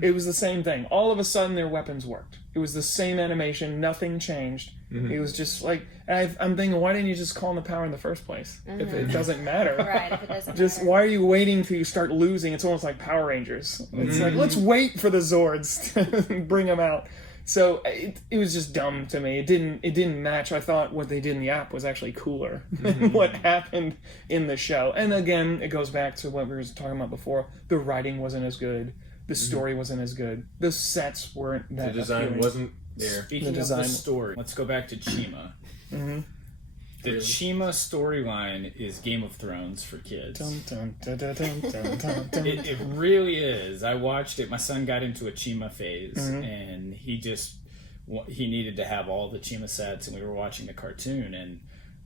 It was the same thing. All of a sudden, their weapons worked. It was the same animation. Nothing changed. It was just like, I'm thinking, why didn't you just call on the power in the first place? If it doesn't matter. Right, if it doesn't matter. Why are you waiting till you start losing? It's almost like Power Rangers. It's like, let's wait for the Zords to bring them out. So it was just dumb to me. It didn't match. I thought what they did in the app was actually cooler than what happened in the show. And again, it goes back to what we were talking about before. The writing wasn't as good. The story wasn't as good. The sets weren't that The design appealing. wasn't there. Speaking of the story, let's go back to Chima. The Chima storyline is Game of Thrones for kids. It really is. I watched it. My son got into a Chima phase, and he needed to have all the Chima sets, and we were watching the cartoon, and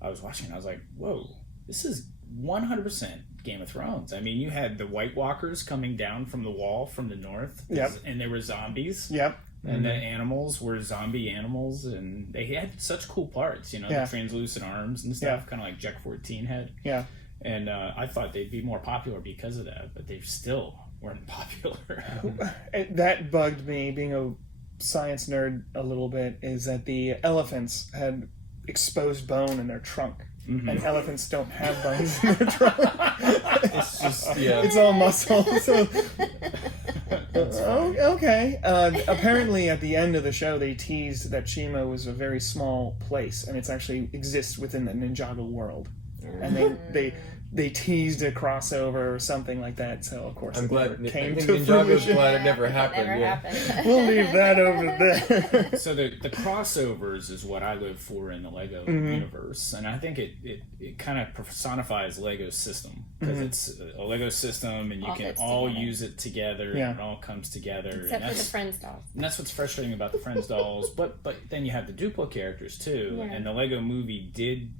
I was watching, I was like, whoa, this is 100% Game of Thrones. I mean, you had the White Walkers coming down from the wall from the north, and they were zombies. Yep. And the animals were zombie animals, and they had such cool parts, you know, the translucent arms and stuff, kind of like Jack 14 had. Yeah. And I thought they'd be more popular because of that, but they still weren't popular. That bugged me, being a science nerd a little bit, is that the elephants had exposed bone in their trunk. Mm-hmm. And elephants don't have bones in their trunk. It's just, it's all muscle. So. Okay. Apparently, at the end of the show, they teased that Chima was a very small place, and it's actually exists within the Ninjago world. And they teased a crossover or something like that. So of course, I'm glad came to Ninjago's fruition. glad it never happened. We'll leave that over there. So the crossovers is what I live for in the Lego universe, and I think it kind of personifies Lego's system, because it's a Lego system, and you can all use it together, and it all comes together. Except for the Friends dolls. And that's what's frustrating about the Friends dolls. But then you have the Duplo characters too, and the Lego movie did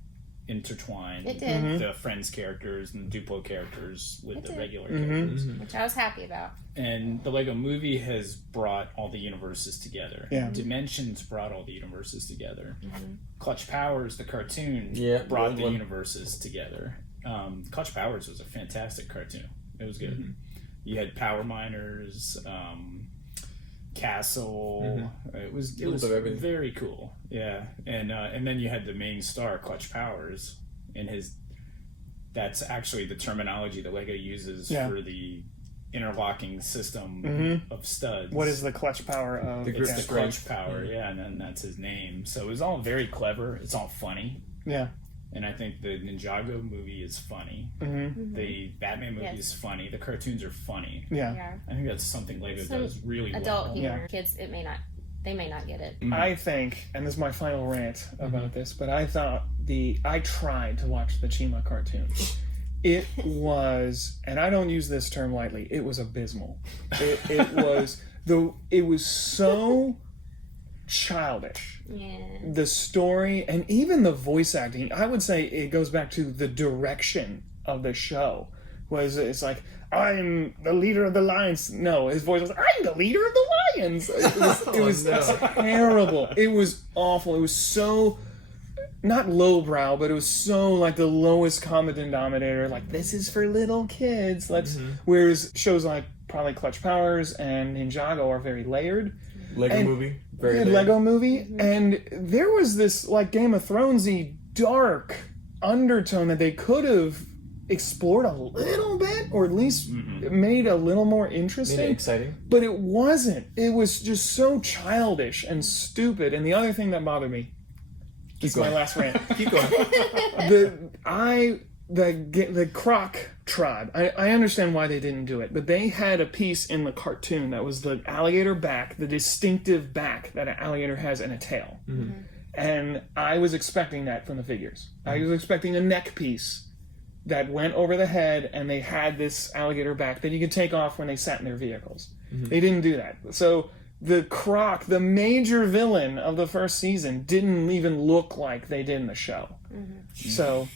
intertwine the Friends characters and the Duplo characters with the regular characters, which I was happy about. And the Lego movie has brought all the universes together. Dimensions brought all the universes together. Clutch Powers, the cartoon, brought the universes together. Clutch Powers was a fantastic cartoon. It was good. You had Power Miners, Castle. It was very cool. And then you had the main star, Clutch Powers, and that's actually the terminology that Lego uses for the interlocking system of studs. What is the clutch power of the clutch power? And then that's his name. So it was all very clever. It's all funny. And I think the Ninjago movie is funny. The Batman movie is funny. The cartoons are funny. I think that's something Lego does really well. Adult humor. Kids, they may not get it. I think, and this is my final rant about this, but I tried to watch the Chima cartoon. It was, and I don't use this term lightly, it was abysmal. It was so childish. The story and even the voice acting, I would say it goes back to the direction of the show. It's like, I'm the leader of the lions. No, his voice was, I'm the leader of the lions. It was terrible. It was awful. It was so, not lowbrow, but it was so like the lowest common denominator. Like, this is for little kids. Whereas shows like probably Clutch Powers and Ninjago are very layered. Lego movie. Lego movie. And there was this like Game of Thrones-y dark undertone that they could have explored a little bit, or at least made a little more interesting. Made it exciting. But it wasn't. It was just so childish and stupid. And the other thing that bothered me, my last rant. Keep going. The Croc tribe, I understand why they didn't do it, but they had a piece in the cartoon that was the alligator back, the distinctive back that an alligator has, and a tail. And I was expecting that from the figures. I was expecting a neck piece that went over the head, and they had this alligator back that you could take off when they sat in their vehicles. They didn't do that. So the Croc, the major villain of the first season, didn't even look like they did in the show. So,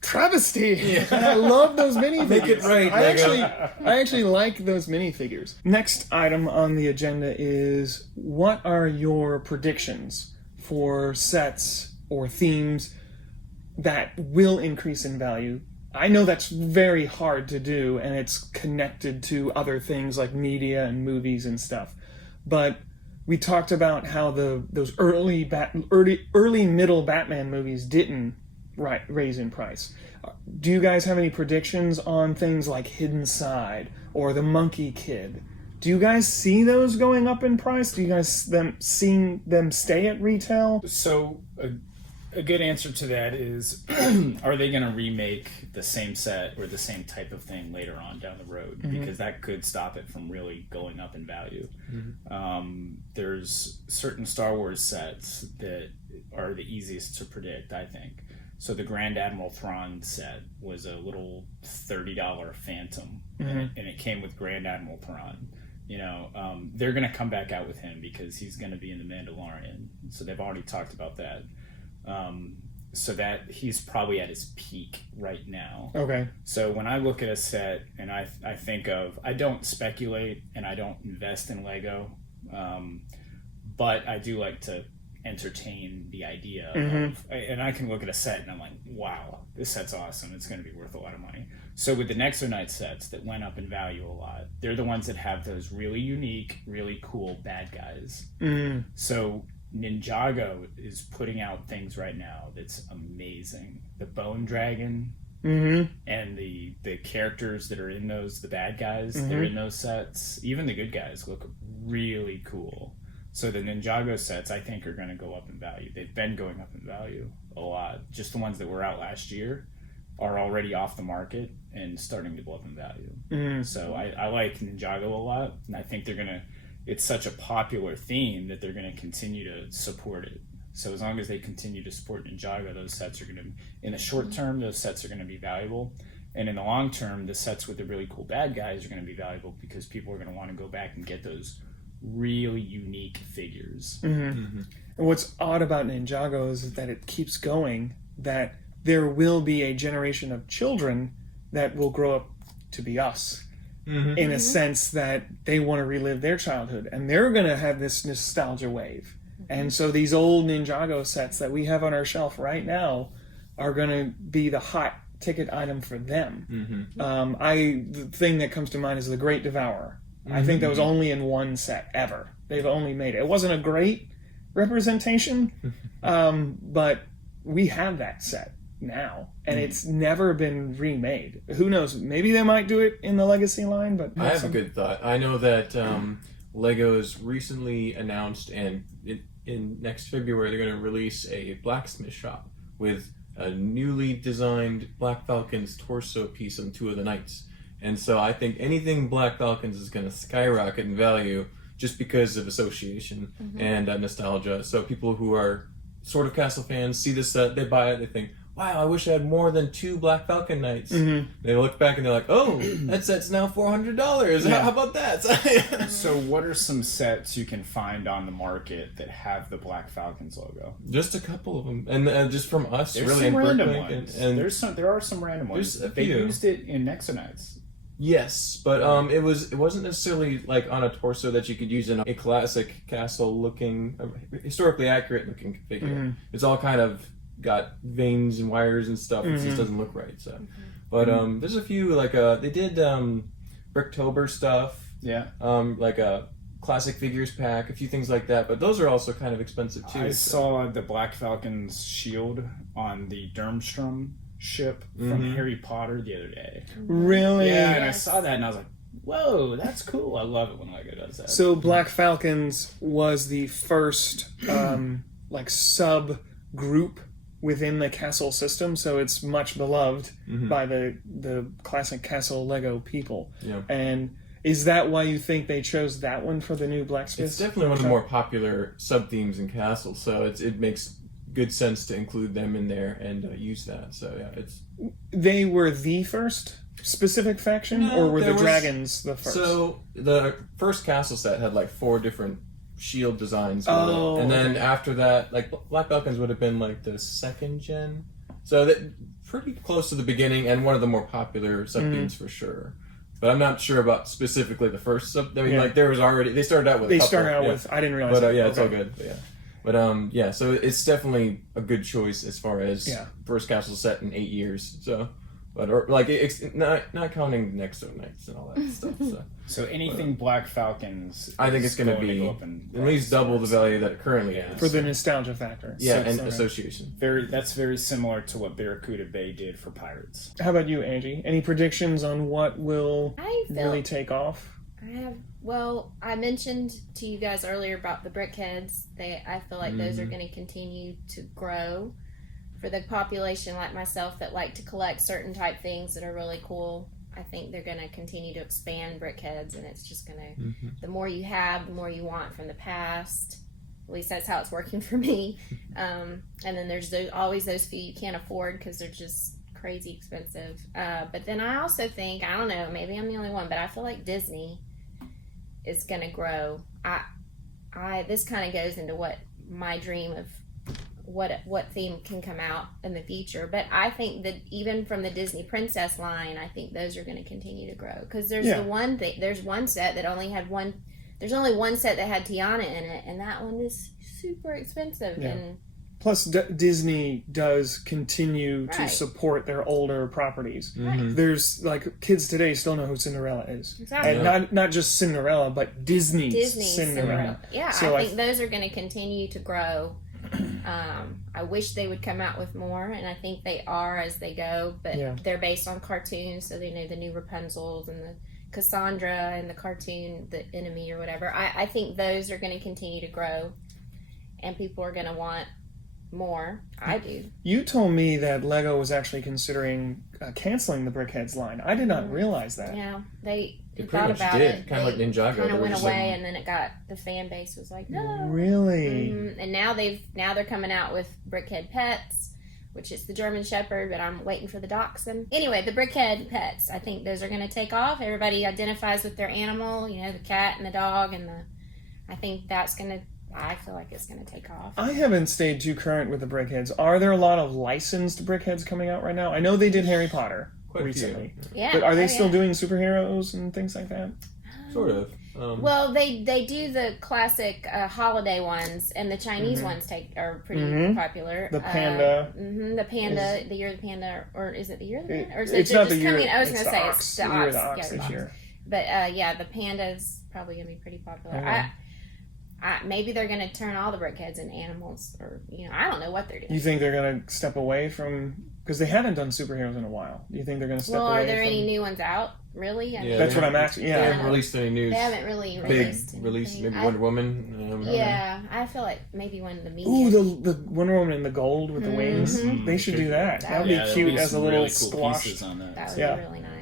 travesty! And I love those minifigures. Make it right, I actually like those minifigures. Next item on the agenda is, what are your predictions for sets or themes that will increase in value? I know that's very hard to do, and it's connected to other things like media and movies and stuff. But we talked about how those early middle Batman movies didn't raise in price. Do you guys have any predictions on things like Hidden Side or The Monkey Kid? Do you guys see those going up in price? Do you guys seeing them stay at retail? So a good answer to that is, are they going to remake the same set or the same type of thing later on down the road? Because that could stop it from really going up in value. There's certain Star Wars sets that are the easiest to predict, I think. So the Grand Admiral Thrawn set was a little $30 Phantom, and it came with Grand Admiral Thrawn. They're going to come back out with him because he's going to be in The Mandalorian. So they've already talked about that. so that he's probably at his peak right now. Okay. So when I look at a set and I think of, I don't speculate and I don't invest in Lego, but I do like to entertain the idea of, and I can look at a set and I'm like, wow, this set's awesome. It's going to be worth a lot of money. So with the Nexo sets that went up in value a lot, they're the ones that have those really unique, really cool bad guys. So Ninjago is putting out things right now that's amazing. The Bone Dragon and the characters that are in those, the bad guys that are in those sets, even the good guys look really cool. So the Ninjago sets, I think, are going to go up in value. They've been going up in value a lot. Just the ones that were out last year are already off the market and starting to go up in value. So I like Ninjago a lot, and I think they're going to, it's such a popular theme that they're going to continue to support it. So as long as they continue to support Ninjago, those sets are going to, in the short term, those sets are going to be valuable. And in the long term, the sets with the really cool bad guys are going to be valuable because people are going to want to go back and get those really unique figures. And what's odd about Ninjago is that it keeps going, that there will be a generation of children that will grow up to be us. In a sense that they want to relive their childhood, and they're going to have this nostalgia wave. And so these old Ninjago sets that we have on our shelf right now are going to be the hot ticket item for them. The thing that comes to mind is the Great Devourer. I think that was only in one set ever. They've only made it. It wasn't a great representation, but we have that set now, and it's never been remade. Who knows? Maybe they might do it in the Legacy line, but I have a good thought. I know that Lego's recently announced, and in next February they're going to release a blacksmith shop with a newly designed Black Falcon's torso piece on two of the knights. And so I think anything Black Falcons is going to skyrocket in value just because of association and nostalgia. So people who are sort of Castle fans see this set, they buy it, they think, wow, I wish I had more than 2 Black Falcon Knights. They look back and they're like, oh, that set's now $400. How about that? So what are some sets you can find on the market that have the Black Falcons logo? Just a couple of them. And just from us, there's really. Some random ones. And there are some random ones. They used it in Nexo. Yes, but it wasn't necessarily like on a torso that you could use in a classic castle looking, historically accurate looking figure. It's all kind of got veins and wires and stuff. It just doesn't look right. So, but there's a few like they did Bricktober stuff. Yeah. Like a classic figures pack, a few things like that. But those are also kind of expensive too. I saw the Black Falcon's shield on the Durmström ship from Harry Potter the other day. Really? Yeah, and I saw that and I was like, whoa, that's cool. I love it when Lego does that. So Black Falcons was the first like sub group within the Castle system, so it's much beloved by the classic Castle Lego people. Yeah. And is that why you think they chose that one for the new Blacksmith? It's definitely one of the more popular sub themes in Castle, so it makes good sense to include them in there and use that. So yeah, it's they were the first specific faction, or were the dragons the first? So the first Castle set had like 4 different shield designs, and then after that, like Black Falcons would have been like the 2nd gen, so that pretty close to the beginning and one of the more popular sub themes for sure. But I'm not sure about specifically the first sub. I mean, like there was already they started out with I didn't realize. But it's all good. But, But so it's definitely a good choice as far as first Castle set in 8 years. So, it's not counting the Nexo Knights and all that stuff. So anything Black Falcons, I think it's going to be at least double the value that it currently is for the nostalgia factor. Yeah, and association. That's very similar to what Barracuda Bay did for Pirates. How about you, Angie? Any predictions on what will really take off? I mentioned to you guys earlier about the brickheads. I feel like those are going to continue to grow for the population like myself that like to collect certain type things that are really cool. I think they're going to continue to expand brickheads, and it's just going to, the more you have, the more you want from the past. At least that's how it's working for me. And then there's always those few you can't afford because they're just crazy expensive. But then I also think, I don't know, maybe I'm the only one, but I feel like Disney is going to grow. This kind of goes into what my dream of what theme can come out in the future. But I think that even from the Disney Princess line, I think those are going to continue to grow, because there's there's one set that only had one. There's only one set that had Tiana in it, and that one is super expensive. Yeah. And plus, Disney does continue to support their older properties. Right. There's like kids today still know who Cinderella is, exactly. and not just Cinderella, but Disney's Cinderella. Yeah, so I think those are going to continue to grow. I wish they would come out with more, and I think they are as they go. But they're based on cartoons, so they know the new Rapunzels and the Cassandra and the cartoon, the enemy or whatever. I think those are going to continue to grow, and people are going to want more. I do. You told me that Lego was actually considering canceling the Brickheads line. I did not realize that. Yeah, they thought about it. Kind of like Ninjago. Kind of went away, and then the fan base was like, no. Really? And now they're coming out with Brickhead Pets, which is the German Shepherd, but I'm waiting for the Dachshund. Anyway, the Brickhead Pets, I think those are going to take off. Everybody identifies with their animal, the cat and the dog, and I think I feel like it's going to take off. I haven't stayed too current with the Brickheads. Are there a lot of licensed Brickheads coming out right now? I know they did Harry Potter recently. Yeah. But are they still doing superheroes and things like that? Sort of. Well, they do the classic holiday ones, and the Chinese ones are pretty popular. The panda. The panda, the Year of the Panda, or is it the Year of the Panda? Or is it's it not just the year. I was going to say it's the Year of the ox. Ox this year. But the panda's probably going to be pretty popular. Maybe they're going to turn all the Brickheads into animals, or I don't know what they're doing. You think they're going to step away from? Because they haven't done superheroes in a while. Do you think they're going to step away? Well, are there any new ones out? Really? That's what I'm asking. Yeah, they haven't released any news. They haven't really released. Maybe Wonder Woman. I feel like maybe one of the media. Ooh, the Wonder Woman in the gold with the wings. They should do that. That would be cute as a little really cool squash. On that. That would be really nice.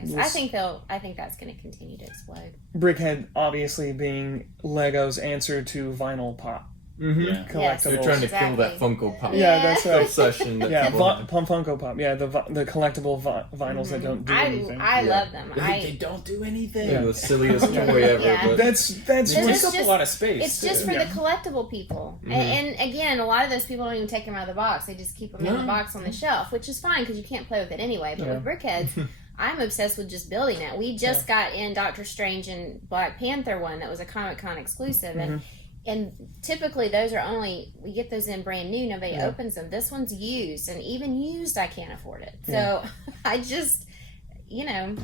I think that's going to continue to explode. Brickhead obviously being Lego's answer to vinyl pop. Collectibles. Yes, they're trying to kill that Funko Pop. Yeah, that's right. Obsession. Funko Pop. Yeah, the collectible vinyls that don't do anything. I love them. They don't do anything. Yeah, the silliest toy ever. But that's takes up a lot of space. It's just for the collectible people. And again, a lot of those people don't even take them out of the box. They just keep them in the box on the shelf, which is fine because you can't play with it anyway. But with Brickheads, I'm obsessed with just building it. We just got in Doctor Strange and Black Panther one that was a Comic-Con exclusive, and typically those are we get those in brand new, nobody opens them. This one's used, and even used I can't afford it. So I just, I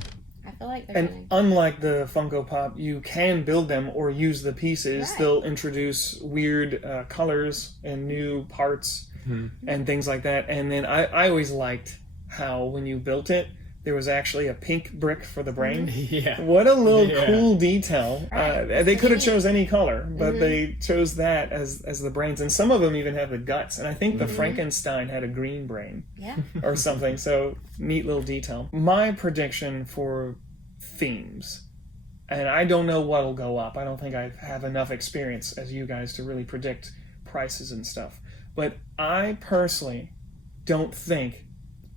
feel like they're unlike the Funko Pop, you can build them or use the pieces. They'll introduce weird colors and new parts and things like that. And then I always liked how when you built it, there was actually a pink brick for the brain. What a little cool detail. They could have chose any color, but they chose that as the brains. And some of them even have the guts. And I think the Frankenstein had a green brain or something. So neat little detail. My prediction for themes, and I don't know what'll go up. I don't think I have enough experience as you guys to really predict prices and stuff. But I personally don't think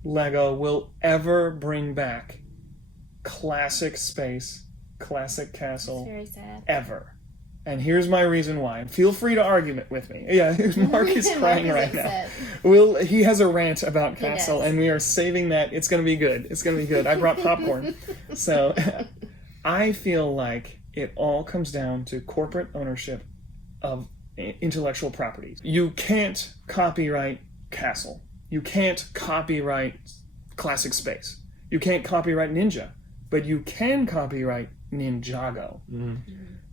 Lego will ever bring back classic space, classic castle, very sad. Ever. And here's my reason why. Feel free to argue it with me. Yeah, Mark is crying right now. He has a rant about castle, and we are saving that. It's going to be good. It's going to be good. I brought popcorn. So I feel like it all comes down to corporate ownership of intellectual properties. You can't copyright castle. You can't copyright classic space. You can't copyright Ninja, but you can copyright Ninjago.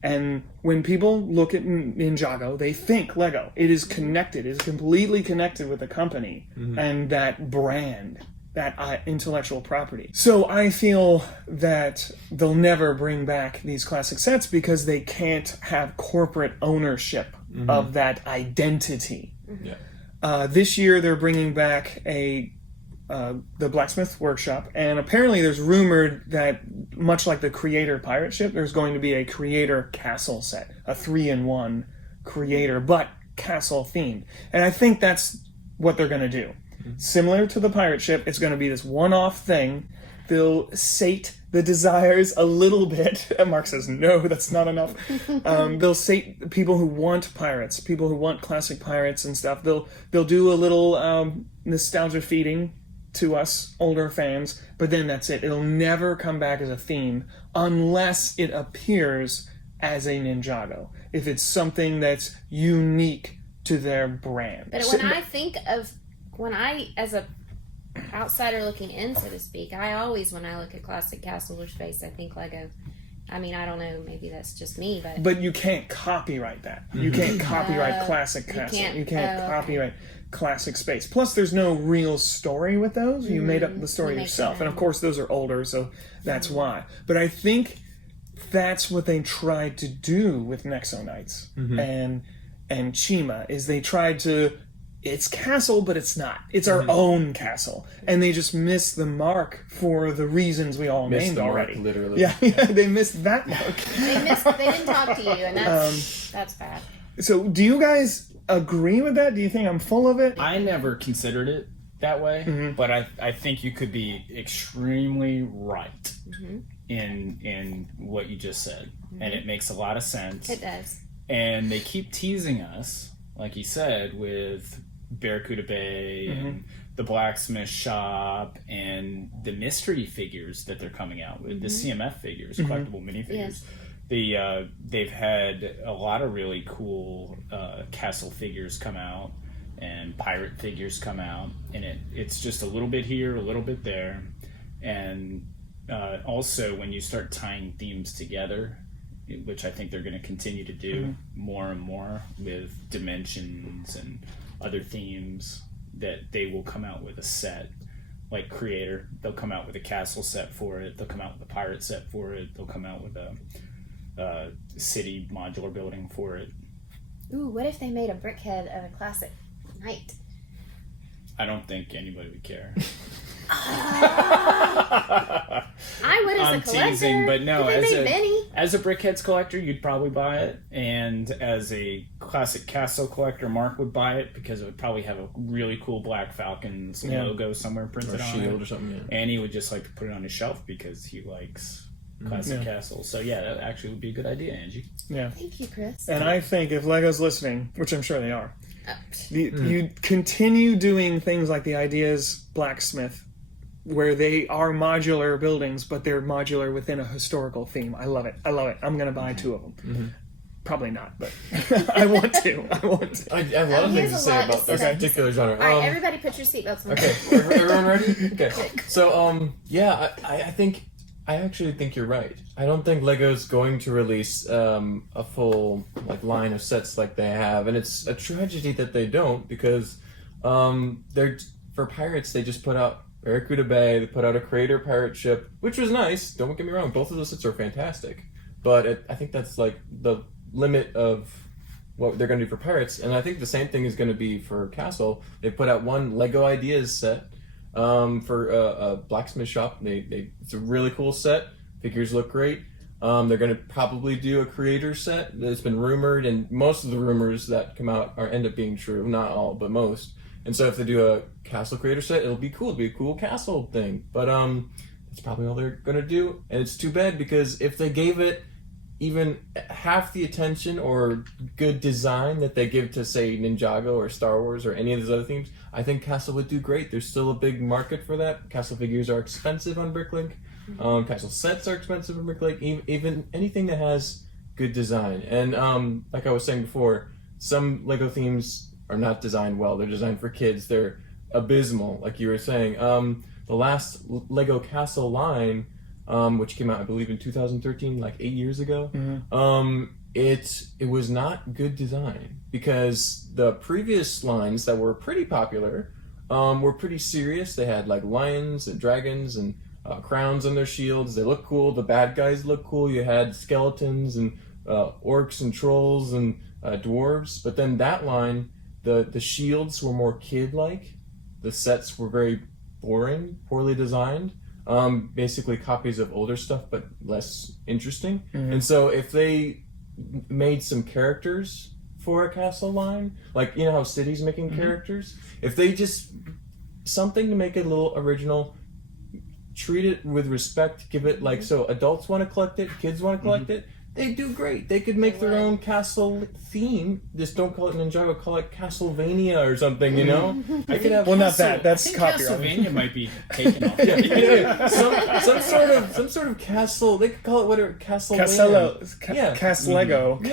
And when people look at Ninjago, they think Lego. It is connected. It is completely connected with the company and that brand, that intellectual property. So I feel that they'll never bring back these classic sets because they can't have corporate ownership of that identity. This year they're bringing back the Blacksmith Workshop, and apparently there's rumored that much like the Creator pirate ship, there's going to be a Creator castle set, a 3-in-1 Creator, but castle themed. And I think that's what they're going to do. Similar to the pirate ship, it's going to be this one-off thing. They'll sate the desires a little bit. And Mark says, no, that's not enough. They'll say people who want pirates, people who want classic pirates and stuff, they'll do a little nostalgia feeding to us older fans, but then that's it. It'll never come back as a theme unless it appears as a Ninjago. If it's something that's unique to their brand. But when I, as a outsider looking in, so to speak, I always, when I look at classic castle or space, I think Lego. I mean, I don't know, maybe that's just me, but you can't copyright that. You can't copyright classic castle. You can't copyright classic space. Plus, there's no real story with those. You made up the story yourself. And of course, those are older, so that's why. But I think that's what they tried to do with Nexo Knights and Chima, is they tried to, it's castle, but it's not. It's our own castle. And they just missed the mark for the reasons we all named already. Mark, literally. Yeah, they missed that mark. They didn't talk to you, and that's bad. So do you guys agree with that? Do you think I'm full of it? I never considered it that way, but I think you could be extremely right in what you just said. And it makes a lot of sense. It does. And they keep teasing us, like you said, with Barracuda Bay and the blacksmith shop and the mystery figures that they're coming out with, the CMF figures, collectible minifigures. Yes. They've had a lot of really cool castle figures come out and pirate figures come out, and it's just a little bit here, a little bit there. And also when you start tying themes together, which I think they're going to continue to do more and more with dimensions and other themes, that they will come out with a set like Creator. They'll come out with a castle set for it. They'll come out with a pirate set for it. They'll come out with a city modular building for it. Ooh, what if they made a brickhead of a classic knight? I don't think anybody would care. I would as a collector. I'm teasing, but no, as a Brickheads collector, you'd probably buy it, and as a classic castle collector, Mark would buy it because it would probably have a really cool Black Falcon's logo somewhere printed on it, or something. Yeah. And he would just like to put it on his shelf because he likes classic castles. So yeah, that actually would be a good idea, Angie. Yeah. Thank you, Chris. And I think if Lego's listening, which I'm sure they are, you continue doing things like the Ideas Blacksmith, where they are modular buildings, but they're modular within a historical theme. I love it. I'm going to buy 2 of them. Probably not, but I want to. I have a lot of things to say about this particular genre. All right, everybody put your seatbelts on. Okay, everyone ready? Okay. So, I actually think you're right. I don't think Lego's going to release a full line of sets like they have, and it's a tragedy that they don't, because for pirates they just put out Barracuda Bay. They put out a Creator pirate ship, which was nice. Don't get me wrong; both of those sets are fantastic. But I think that's like the limit of what they're going to do for pirates, and I think the same thing is going to be for Castle. They put out one Lego Ideas set for a blacksmith shop. It's a really cool set. Figures look great. They're going to probably do a Creator set. It's been rumored, and most of the rumors that come out end up being true. Not all, but most. And so if they do a Castle Creator set, it'll be cool. It'll be a cool castle thing. But that's probably all they're going to do. And it's too bad, because if they gave it even half the attention or good design that they give to, say, Ninjago or Star Wars or any of those other themes, I think Castle would do great. There's still a big market for that. Castle figures are expensive on Bricklink. Castle sets are expensive on Bricklink. Even anything that has good design. And like I was saying before, some Lego themes are not designed well. They're designed for kids. They're abysmal, like you were saying. The last Lego Castle line, which came out, I believe, in 2013, like 8 years ago, it was not good design, because the previous lines that were pretty popular were pretty serious. They had like lions and dragons and crowns on their shields. They looked cool. The bad guys looked cool. You had skeletons and orcs and trolls and dwarves. But then that line, the shields were more kid-like. The sets were very boring, poorly designed. Basically copies of older stuff, but less interesting. And so if they made some characters for a castle line, like, you know how City's making characters? If they just, something to make it a little original, treat it with respect, give it like, so adults want to collect it, kids want to collect it, they do great. They could make their own castle theme. Just don't call it Ninjago, call it Castlevania or something, you know? I could have, well, not that. That's copyright. Castlevania might be taken off. Some sort of castle. They could call it whatever. Castlevania. Castlego.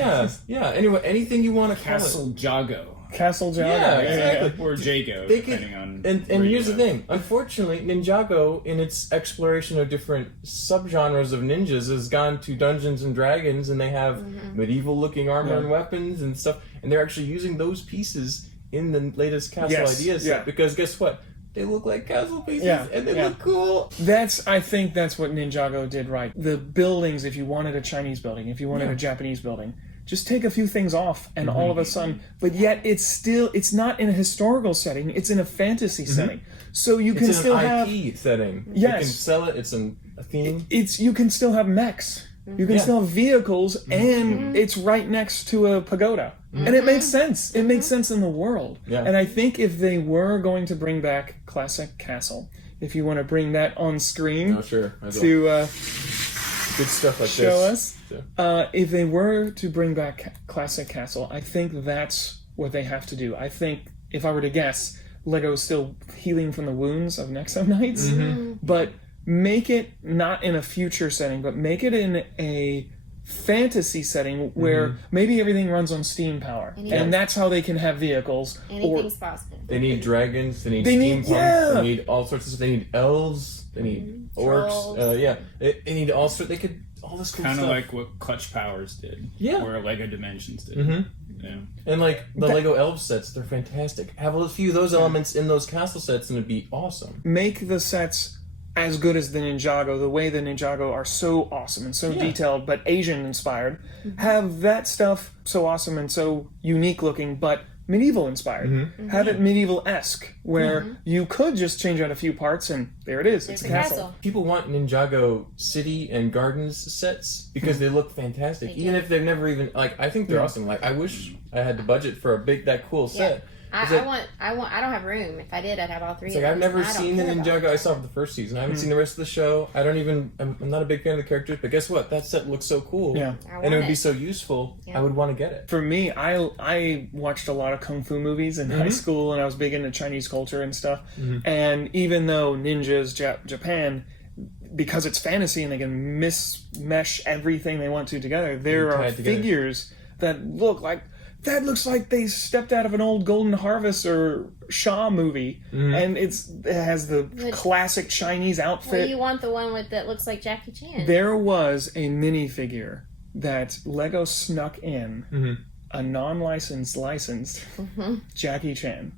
Yeah. Anyway, anything you want to call it. Castle Jago. Castle Jago. Yeah, exactly. Or Jago, depending on. And here's the thing. Unfortunately, Ninjago, in its exploration of different subgenres of ninjas, has gone to Dungeons and Dragons, and they have medieval-looking armor and weapons and stuff, and they're actually using those pieces in the latest Castle Ideas set, because guess what? They look like castle pieces, and they look cool. I think that's what Ninjago did right. The buildings, if you wanted a Chinese building, if you wanted a Japanese building, just take a few things off, and all of a sudden, but yet it's not in a historical setting, it's in a fantasy setting. So you can still have IP setting. Yes. You can sell it, it's a theme. You can still have mechs. You can still have vehicles, and it's right next to a pagoda. And it makes sense. It makes sense in the world. Yeah. And I think if they were going to bring back Classic Castle, if you want to bring that on screen to good stuff like show us. If they were to bring back Classic Castle, I think that's what they have to do. I think, if I were to guess, Lego's still healing from the wounds of Nexo Knights, but make it not in a future setting, but make it in a fantasy setting where maybe everything runs on steam power, and that's how they can have vehicles. Anything's possible. They need dragons, they need steampunk, they need all sorts of stuff. They need elves, they need orcs. They need all sorts. They could all this cool stuff. Kind of like what Clutch Powers did, or Lego Dimensions did. Yeah. And like the Lego Elves sets, they're fantastic. Have a few of those elements in those castle sets, and it'd be awesome. Make the sets as good as the Ninjago. The way the Ninjago are so awesome and so detailed, but Asian inspired. Have that stuff so awesome and so unique looking, but medieval inspired. Have it medieval-esque, where you could just change out a few parts and there it is. It's a castle. People want Ninjago city and gardens sets because they look fantastic. Even if they've never even, like, I think they're awesome. Like, I wish I had the budget for that cool set. I don't have room. If I did, I'd have all three. It's like, I've never seen the Ninjago. I saw the first season. I haven't seen the rest of the show. I'm not a big fan of the characters, but guess what? That set looks so cool. Yeah. And it would be so useful. I would want to get it. For me, I watched a lot of kung fu movies in high school, and I was big into Chinese culture and stuff. And even though ninjas, Japan, because it's fantasy and they can mesh everything they want to together, there are figures that look like... That looks like they stepped out of an old Golden Harvest or Shaw movie, and it has the classic Chinese outfit. Well, you want the one that looks like Jackie Chan. There was a minifigure that Lego snuck in, a non-licensed, Jackie Chan.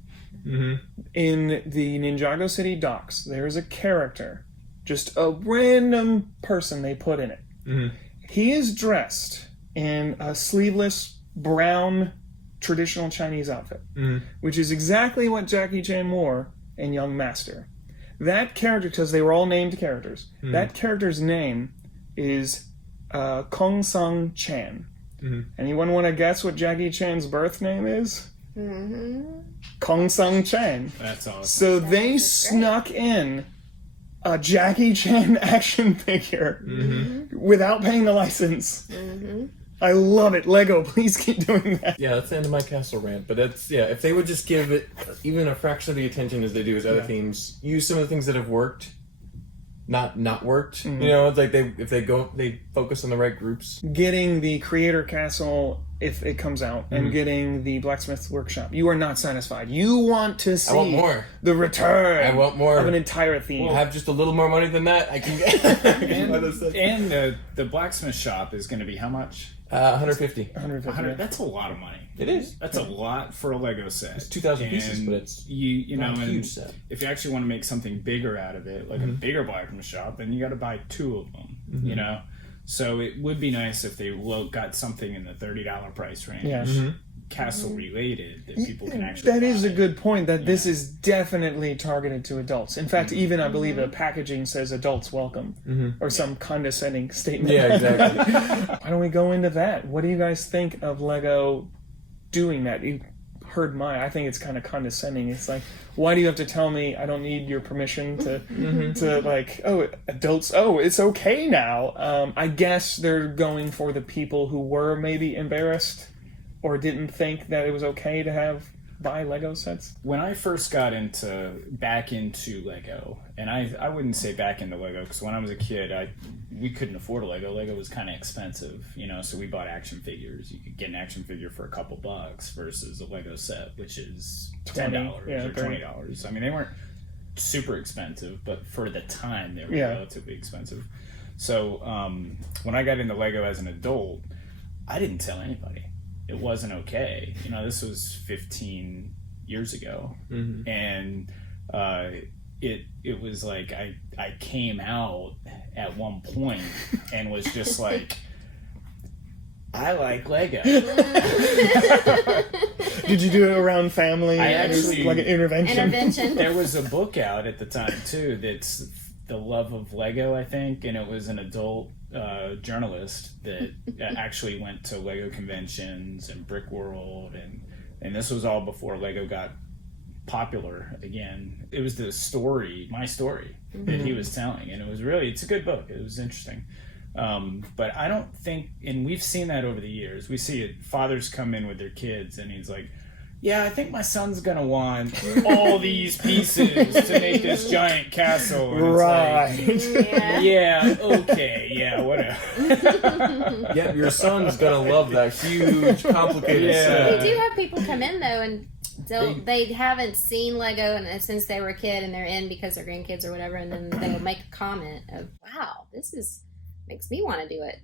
In the Ninjago City docks, there is a character, just a random person they put in it. He is dressed in a sleeveless brown traditional Chinese outfit, which is exactly what Jackie Chan wore in Young Master. That character, because they were all named characters, that character's name is Kong Sung Chan. Anyone want to guess what Jackie Chan's birth name is? Kong Sung Chan. That's awesome. So they snuck in a Jackie Chan action figure without paying the license. I love it. Lego, please keep doing that. Yeah, that's the end of my castle rant. But that's, if they would just give it even a fraction of the attention as they do as other themes, use some of the things that have worked, not worked. You know, it's like they focus on the right groups. Getting the Creator Castle, if it comes out, and getting the Blacksmith Workshop, you are not satisfied. You want to see more. The return. I want more of an entire theme. Well, have just a little more money than that. I can get. and the Blacksmith Shop is going to be how much? 150. 100. That's a lot of money. It is. That's a lot for a Lego set. It's 2,000 pieces, but it's you know, a huge set. If you actually want to make something bigger out of it, like a bigger Blacksmith Shop, then you got to buy 2 of them. You know, so it would be nice if they got something in the $30 price range. Yeah. Castle related that people can actually That is a good point, that this is definitely targeted to adults. In fact, even I believe the packaging says adults welcome, or some condescending statement. Yeah, exactly. Why don't we go into that? What do you guys think of Lego doing that? heard I think it's kind of condescending. It's like, why do you have to tell me I don't need your permission to like, oh, adults, oh, it's okay now. I guess they're going for the people who were maybe embarrassed or didn't think that it was okay to buy Lego sets. When I first got back into Lego, and I wouldn't say back into Lego, because when I was a kid, we couldn't afford a Lego. Lego was kind of expensive, so we bought action figures. You could get an action figure for a couple bucks versus a Lego set, which is $10 or $20. I mean, they weren't super expensive, but for the time, they were relatively expensive. So when I got into Lego as an adult, I didn't tell anybody. It wasn't okay. This was 15 years ago. And it was like I came out at one point and was just like, I like Lego. Did you do it around family? I actually, like an intervention. There was a book out at the time too that's The Love of Lego, I think, and it was an adult journalist that actually went to Lego conventions and Brick World, and this was all before Lego got popular again. It was my story that he was telling, and it's a good book. It was interesting. But I don't think, and we've seen that over the years, we see it, fathers come in with their kids and he's like, yeah, I think my son's gonna want all these pieces to make this giant castle. And right. It's like, yeah, okay, yeah, whatever. Yeah, your son's gonna love that huge, complicated set. We do have people come in, though, and they haven't seen Lego since they were a kid, and they're in because they're grandkids or whatever, and then they'll make a comment of, wow, this makes me want to do it,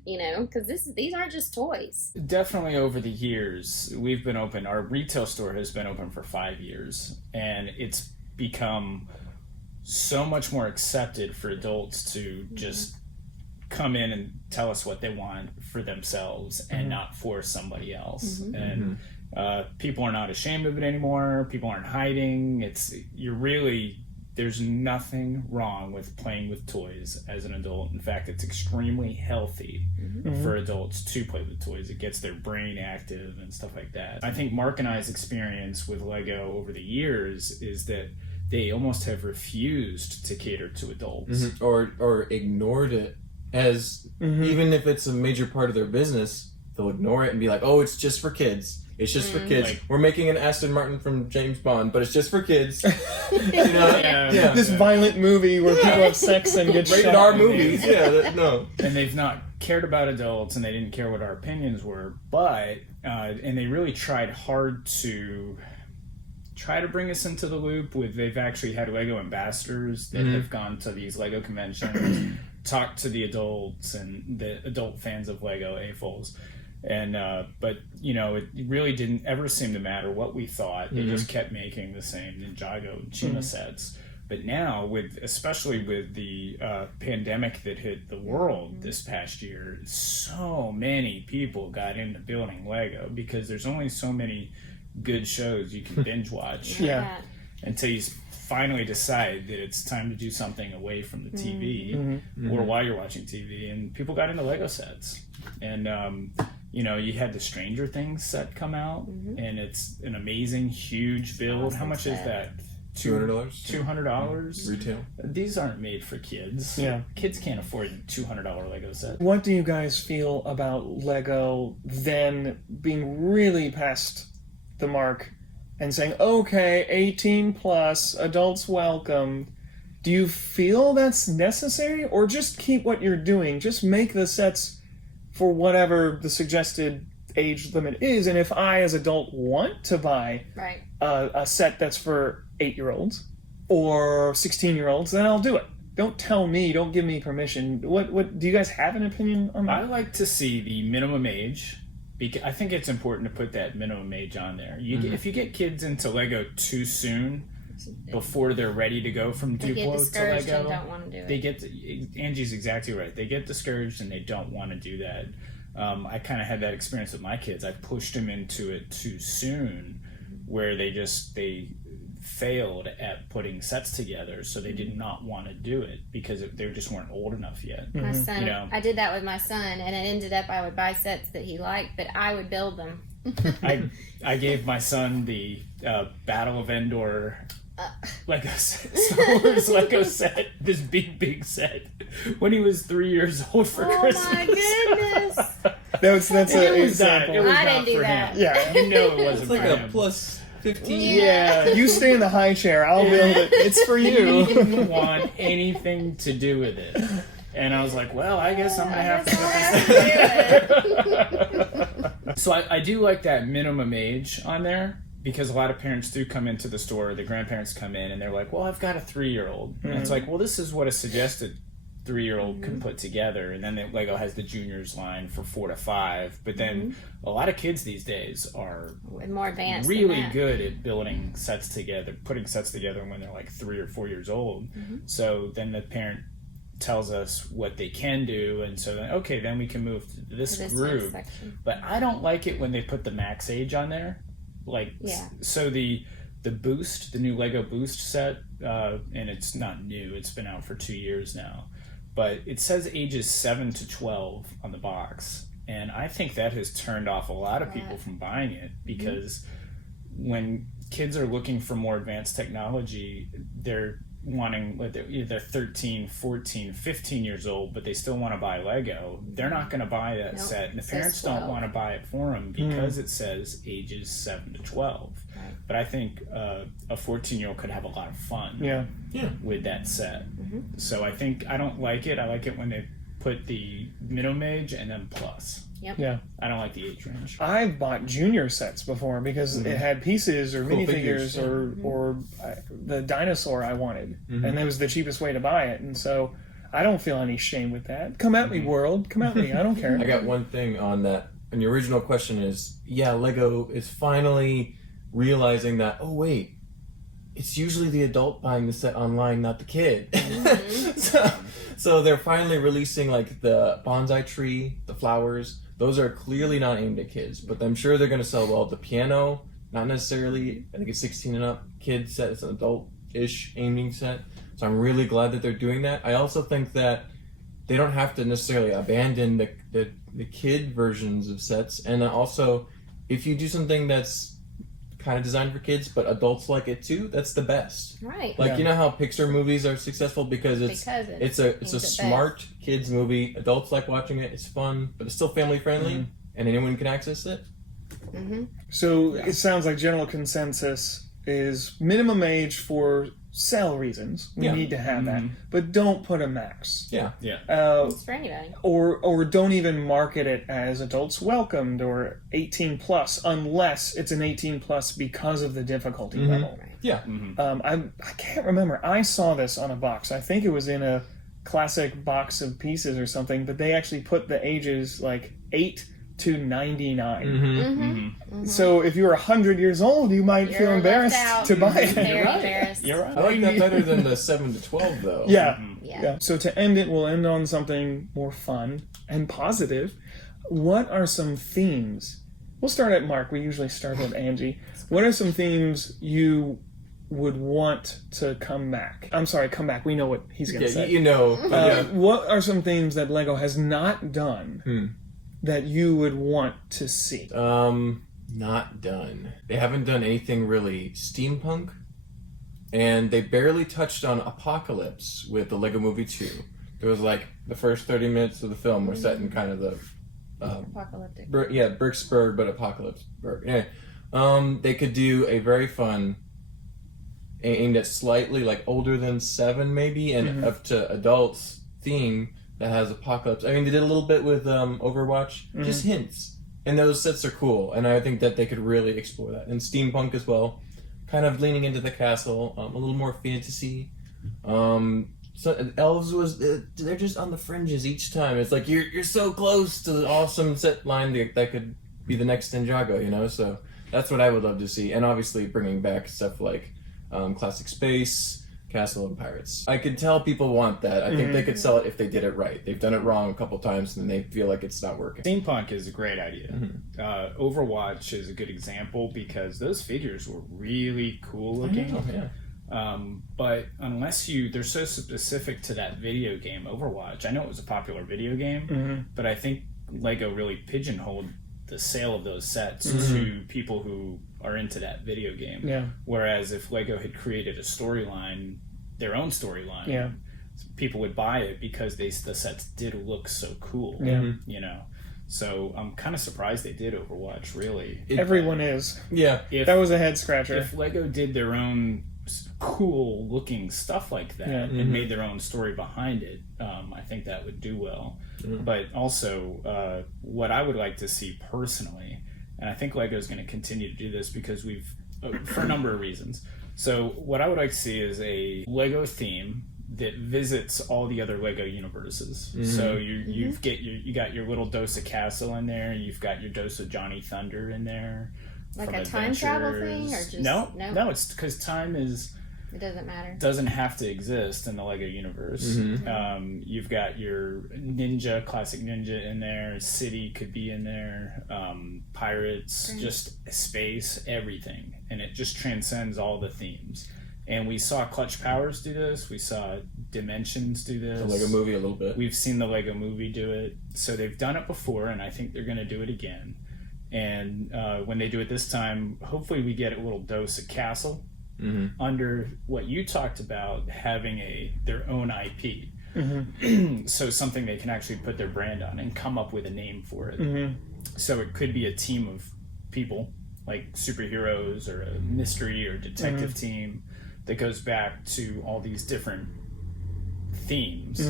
because these aren't just toys. Definitely over the years, we've been open. Our retail store has been open for 5 years, and it's become so much more accepted for adults to just come in and tell us what they want for themselves and not for somebody else. And people are not ashamed of it anymore. People aren't hiding. There's nothing wrong with playing with toys as an adult. In fact, it's extremely healthy for adults to play with toys. It gets their brain active and stuff like that. I think Mark and I's experience with Lego over the years is that they almost have refused to cater to adults. Or ignored it as, even if it's a major part of their business, they'll ignore it and be like, oh, it's just for kids. It's just for kids. Like, we're making an Aston Martin from James Bond, but it's just for kids. This violent movie where people have sex and get shot. Rated R movies, no. And they've not cared about adults, and they didn't care what our opinions were, but, and they really tried hard to try to bring us into the loop they've actually had Lego ambassadors that have gone to these Lego conventions, talked to the adults and the adult fans of Lego, AFOLs. And but it really didn't ever seem to matter what we thought. They just kept making the same Ninjago and Chima sets. But now, especially with the pandemic that hit the world this past year, so many people got into building Lego because there's only so many good shows you can binge watch until you finally decide that it's time to do something away from the TV or while you're watching TV. And people got into Lego sets. And you had the Stranger Things set come out, and it's an amazing, huge build. How much is that? $200. $200 retail. These aren't made for kids. Yeah, kids can't afford a $200 Lego set. What do you guys feel about Lego then being really past the mark and saying, okay, 18 plus, adults welcome? Do you feel that's necessary, or just keep what you're doing? Just make the sets for whatever the suggested age limit is, and if I, as adult, want to buy a set that's for 8-year-olds or 16-year-olds, then I'll do it. Don't tell me. Don't give me permission. What do you guys have an opinion on that? I like to see the minimum age. Because I think it's important to put that minimum age on there. If you get kids into Lego too soon, before they're ready to go from Duplo to Lego, and don't want to do it. Angie's exactly right. They get discouraged and they don't want to do that. I kind of had that experience with my kids. I pushed them into it too soon, where they failed at putting sets together, so they did not want to do it because they just weren't old enough yet. My son, I did that with my son, and it ended up I would buy sets that he liked, but I would build them. I gave my son the Battle of Endor Lego Star Wars Lego set, this big set, when he was 3 years old for Christmas. Oh my goodness! That's an example. It was I not didn't do for that. him. Yeah. You know it wasn't It's like for a him. plus 15. Yeah. You stay in the high chair. I'll build it. It's for He you. didn't want anything to do with it. And I was like, well, I guess I'm going to have to put this. So I do like that minimum age on there, because a lot of parents do come into the store, the grandparents come in and they're like, well, I've got a 3-year-old. And it's like, well, this is what a suggested 3-year-old can put together. And then Lego has the juniors line for 4 to 5. But then a lot of kids these days are More advanced. really good at building sets together, putting sets together when they're like 3 or 4 years old. So then the parent tells us what they can do, and so then okay, then we can move to this group. But I don't like it when they put the max age on there. Like, so the Boost, the new Lego Boost set, and it's not new, it's been out for 2 years now, but it says ages 7 to 12 on the box, and I think that has turned off a lot of people from buying it, because when kids are looking for more advanced technology, they're wanting, they're 13, 14, 15 years old, but they still want to buy Lego. They're not going to buy that set, and the parents don't want to buy it for them because it says ages 7 to 12. Right. But I think a 14-year-old could have a lot of fun with that set. So I don't like it. I like it when they put the minimum age and then plus. Yeah. I don't like the age range. I've bought junior sets before because it had pieces or Cool minifigures figures, or the dinosaur I wanted. And that was the cheapest way to buy it. And so I don't feel any shame with that. Come at me, world. Come at me. I don't care. I got one thing on that. And the original question is, Lego is finally realizing that, oh, wait, it's usually the adult buying the set online, not the kid. So they're finally releasing like the bonsai tree, the flowers. Those are clearly not aimed at kids, but I'm sure they're going to sell well. The piano, not necessarily, I think it's 16 and up kid set. It's an adult-ish aiming set. So I'm really glad that they're doing that. I also think that they don't have to necessarily abandon the kid versions of sets. And also, if you do something that's kind of designed for kids, but adults like it too, that's the best. Right. Like, you know how Pixar movies are successful because it's a smart kids movie. Adults like watching it. It's fun, but it's still family friendly, and anyone can access it. So it sounds like general consensus is minimum age for sale reasons. We need to have that, but don't put a max. It's for anybody. Or don't even market it as adults welcomed or 18 plus unless it's an 18 plus because of the difficulty level. I can't remember. I saw this on a box. I think it was in a classic box of pieces or something, but they actually put the ages like 8 to 99. So if you're 100 years old, you might feel embarrassed to buy it. Very embarrassed. You're right. I like that better than the 7 to 12 though. Yeah. So to end it, we'll end on something more fun and positive. What are some themes? We'll start at Mark. We usually start with Angie. What are some themes you would want to come back? I'm sorry, come back. We know what he's going to say. You know. What are some themes that Lego has not done that you would want to see? Not done. They haven't done anything really steampunk, and they barely touched on apocalypse with the Lego Movie 2. There was like the first 30 minutes of the film were set in kind of the apocalyptic. Bricksburg, but apocalypseburg. Anyway, they could do a very fun, aimed at slightly like older than 7 maybe, and up to adults theme that has apocalypse. I mean, they did a little bit with Overwatch, just hints. And those sets are cool, and I think that they could really explore that. And steampunk as well, kind of leaning into the castle, a little more fantasy. So elves they're just on the fringes each time. It's like you're so close to the awesome set line that could be the next Ninjago, you know? So that's what I would love to see. And obviously bringing back stuff like classic space, Castle of Pirates. I could tell people want that. I think they could sell it if they did it right. They've done it wrong a couple times and then they feel like it's not working. Steampunk is a great idea. Overwatch is a good example because those figures were really cool looking. But unless they're so specific to that video game, Overwatch. I know it was a popular video game, but I think Lego really pigeonholed the sale of those sets to people who are into that video game. Yeah. Whereas if Lego had created a storyline, their own storyline, people would buy it because the sets did look so cool. Yeah. You know. So I'm kind of surprised they did Overwatch. Really, everyone is. Yeah, that was a head scratcher. If Lego did their own cool looking stuff like that and made their own story behind it, I think that would do well. But also, what I would like to see personally, and I think Lego is going to continue to do this because we've for a number of reasons. So what I would like to see is a Lego theme that visits all the other Lego universes. So you got your little dose of Castle in there, you've got your dose of Johnny Thunder in there. Like a time travel thing, or just no? It's because time is. It doesn't matter. Doesn't have to exist in the Lego universe. You've got your ninja, classic ninja in there. City could be in there. Pirates, just space, everything, and it just transcends all the themes. And we saw Clutch Powers do this. We saw Dimensions do this. The Lego Movie a little bit. We've seen the Lego Movie do it. So they've done it before, and I think they're going to do it again. And when they do it this time, hopefully we get a little dose of Castle under what you talked about, having their own IP. So something they can actually put their brand on and come up with a name for it. So it could be a team of people, like superheroes or a mystery or detective team that goes back to all these different themes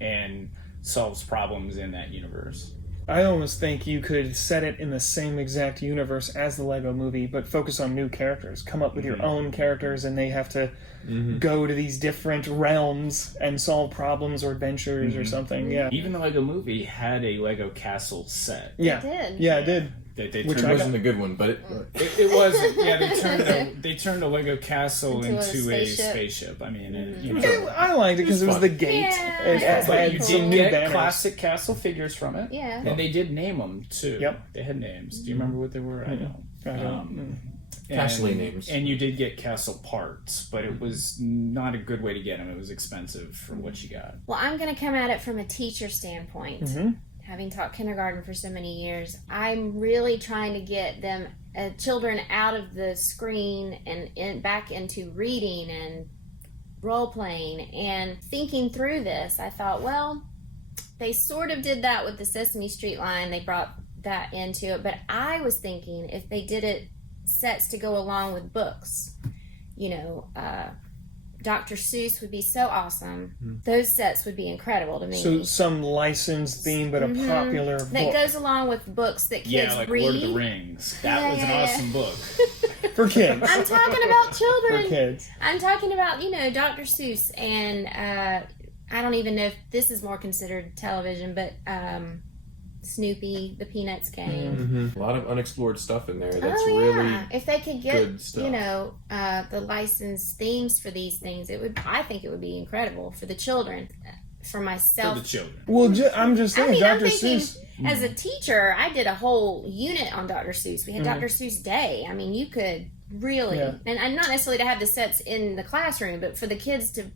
and solves problems in that universe. I almost think you could set it in the same exact universe as the Lego Movie, but focus on new characters. Come up with your own characters, and they have to go to these different realms and solve problems or adventures or something. Yeah. Even the Lego Movie had a Lego Castle set. Yeah. It did. Yeah, it did. Which wasn't a good one, but it wasn't. Yeah, they turned a Lego Castle into a spaceship. I mean, I liked it because it was the gate. Yeah. It had you some did new get banners. classic castle figures from it. Yeah. And they did name them too. Yep. They had names. Do you remember what they were? I don't. Castle names. And you did get castle parts, but it was not a good way to get them. It was expensive for what you got. Well, I'm going to come at it from a teacher standpoint. Having taught kindergarten for so many years, I'm really trying to get them, children, out of the screen and back into reading and role playing and thinking through this. I thought, well, they sort of did that with the Sesame Street line. They brought that into it, but I was thinking if they did it sets to go along with books, Dr. Seuss would be so awesome. Those sets would be incredible to me. So some licensed theme, but a popular book. That goes along with books that kids like read. Lord of the Rings. That was an awesome book. For kids. I'm talking about children. For kids. I'm talking about, Dr. Seuss. And I don't even know if this is more considered television, but Snoopy, the Peanuts game. A lot of unexplored stuff in there that's really if they could get good stuff. The licensed themes for these things, I think it would be incredible for the children. For myself, For the children. Well, I'm just saying, I'm Dr. thinking, Seuss. as a teacher, I did a whole unit on Dr. Seuss. We had Dr. Seuss Day. I mean, you could really, and not necessarily to have the sets in the classroom, but for the kids to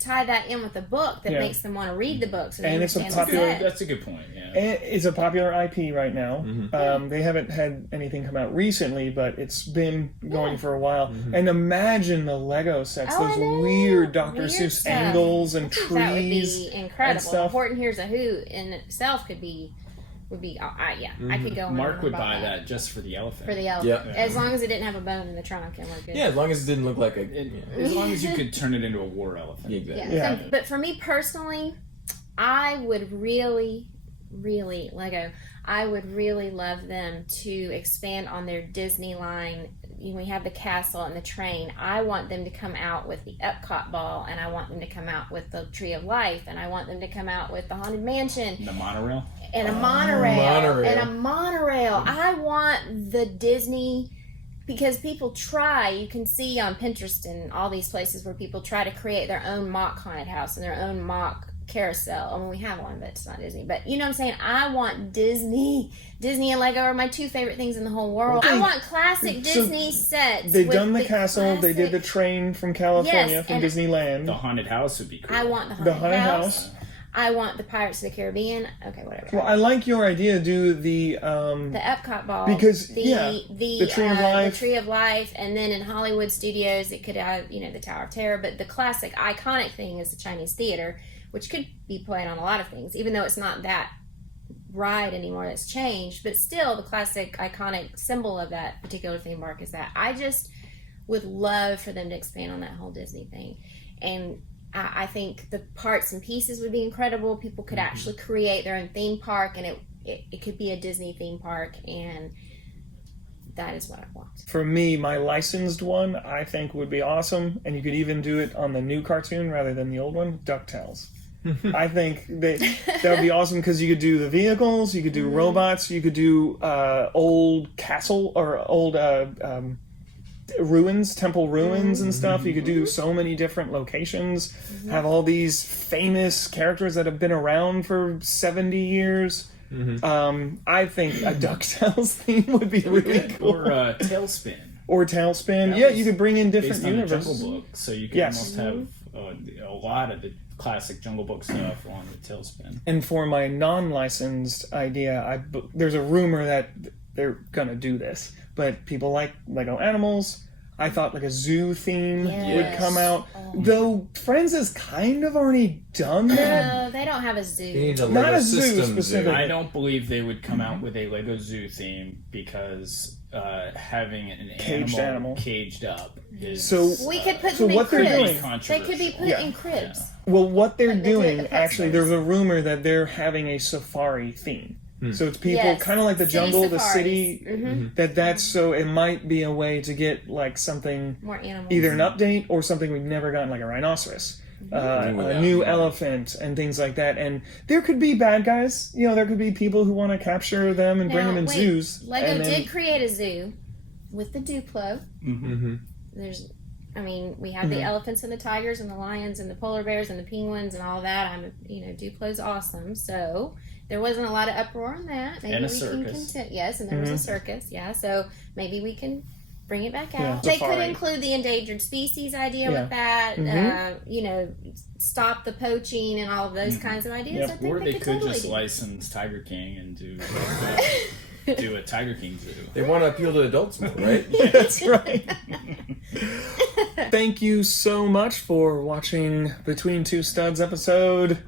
tie that in with a book that makes them want to read the books. And it's a popular. That's a good point. Yeah. And it's a popular IP right now. They haven't had anything come out recently, but it's been going for a while. And imagine the Lego sets, those weird Dr. Seuss stuff. angles and trees. That would be incredible. stuff. Horton Hears a Who in itself would be. I could go on. Mark would about buy that just for the elephant. For the elephant, as long as it didn't have a bone in the trunk, and we're good. Yeah, as long as it didn't look like as long as you could turn it into a war elephant. Exactly. Yeah. But for me personally, I would really Lego. I would really love them to expand on their Disney line. We have the castle and the train. I want them to come out with the Epcot ball, and I want them to come out with the Tree of Life, and I want them to come out with the Haunted Mansion. The monorail? And a monorail. And a monorail. I want the Disney, because people try, you can see on Pinterest and all these places where people try to create their own mock haunted house and their own mock carousel. I mean, we have one, but it's not Disney. But you know what I'm saying? I want Disney. Disney and Lego are my two favorite things in the whole world. I want classic Disney sets. They've done the castle. They did the train from California, from Disneyland. The haunted house would be cool. I want the haunted house. I want the Pirates of the Caribbean. Okay, whatever. Well, I like your idea. Do the Epcot ball because the Tree of Life, the Tree of Life, and then in Hollywood Studios it could have the Tower of Terror. But the classic, iconic thing is the Chinese Theater, which could be played on a lot of things, even though it's not that ride anymore. That's changed, but still the classic, iconic symbol of that particular theme park is that. I just would love for them to expand on that whole Disney thing, and I think the parts and pieces would be incredible. People could actually create their own theme park, and it could be a Disney theme park, and that is what I want. For me, my licensed one, I think would be awesome, and you could even do it on the new cartoon rather than the old one, DuckTales. I think that would be awesome because you could do the vehicles, you could do robots, you could do old castle or old ruins, temple ruins and stuff. You could do so many different locations, have all these famous characters that have been around for 70 years. I think a DuckTales theme would be really cool. Or Tailspin. Or Tailspin. Yeah, you could bring in different universes. Jungle Book, so you could almost have a lot of the classic Jungle Book stuff on the Tailspin. And for my non-licensed idea, there's a rumor that they're gonna do this, but people like Lego animals. I thought like a zoo theme would come out. Though Friends has kind of already done that. No, they don't have a zoo. They need a Not Lego a zoo system specifically. I don't believe they would come out with a Lego zoo theme because having an animal caged up is... So we could put them in what they're cribs. doing... They could be put in cribs. Yeah. Well, what they're Like they do doing, at the pet actually, stores. there's a rumor that they're having a safari theme. So it's people kind of like the City jungle, safaris. the city. That's so it might be a way to get like something, More animals. either an update or something we've never gotten, like a rhinoceros, a new elephant, and things like that. And there could be bad guys. There could be people who want to capture them and bring them in zoos. Lego did create a zoo with the Duplo. There's, we have the elephants and the tigers and the lions and the polar bears and the penguins and all that. Duplo's awesome. So there wasn't a lot of uproar on that. Maybe and a we circus. can yes, and there was a circus. Yeah, so maybe we can bring it back out. Yeah, They safari. could include the endangered species idea with that. Stop the poaching and all of those kinds of ideas. I think Or they could could totally just do. license Tiger King and do a Tiger King zoo. They want to appeal to adults more, right? That's right. Thank you so much for watching Between Two Studs episode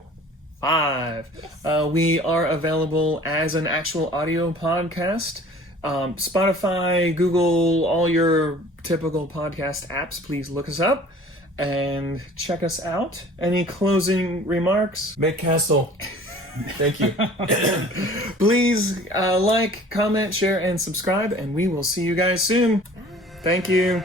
5. We are available as an actual audio podcast. Spotify, Google, all your typical podcast apps. Please look us up and check us out. Any closing remarks? Make Castle. Thank you. Please like, comment, share, and subscribe, and we will see you guys soon. Thank you.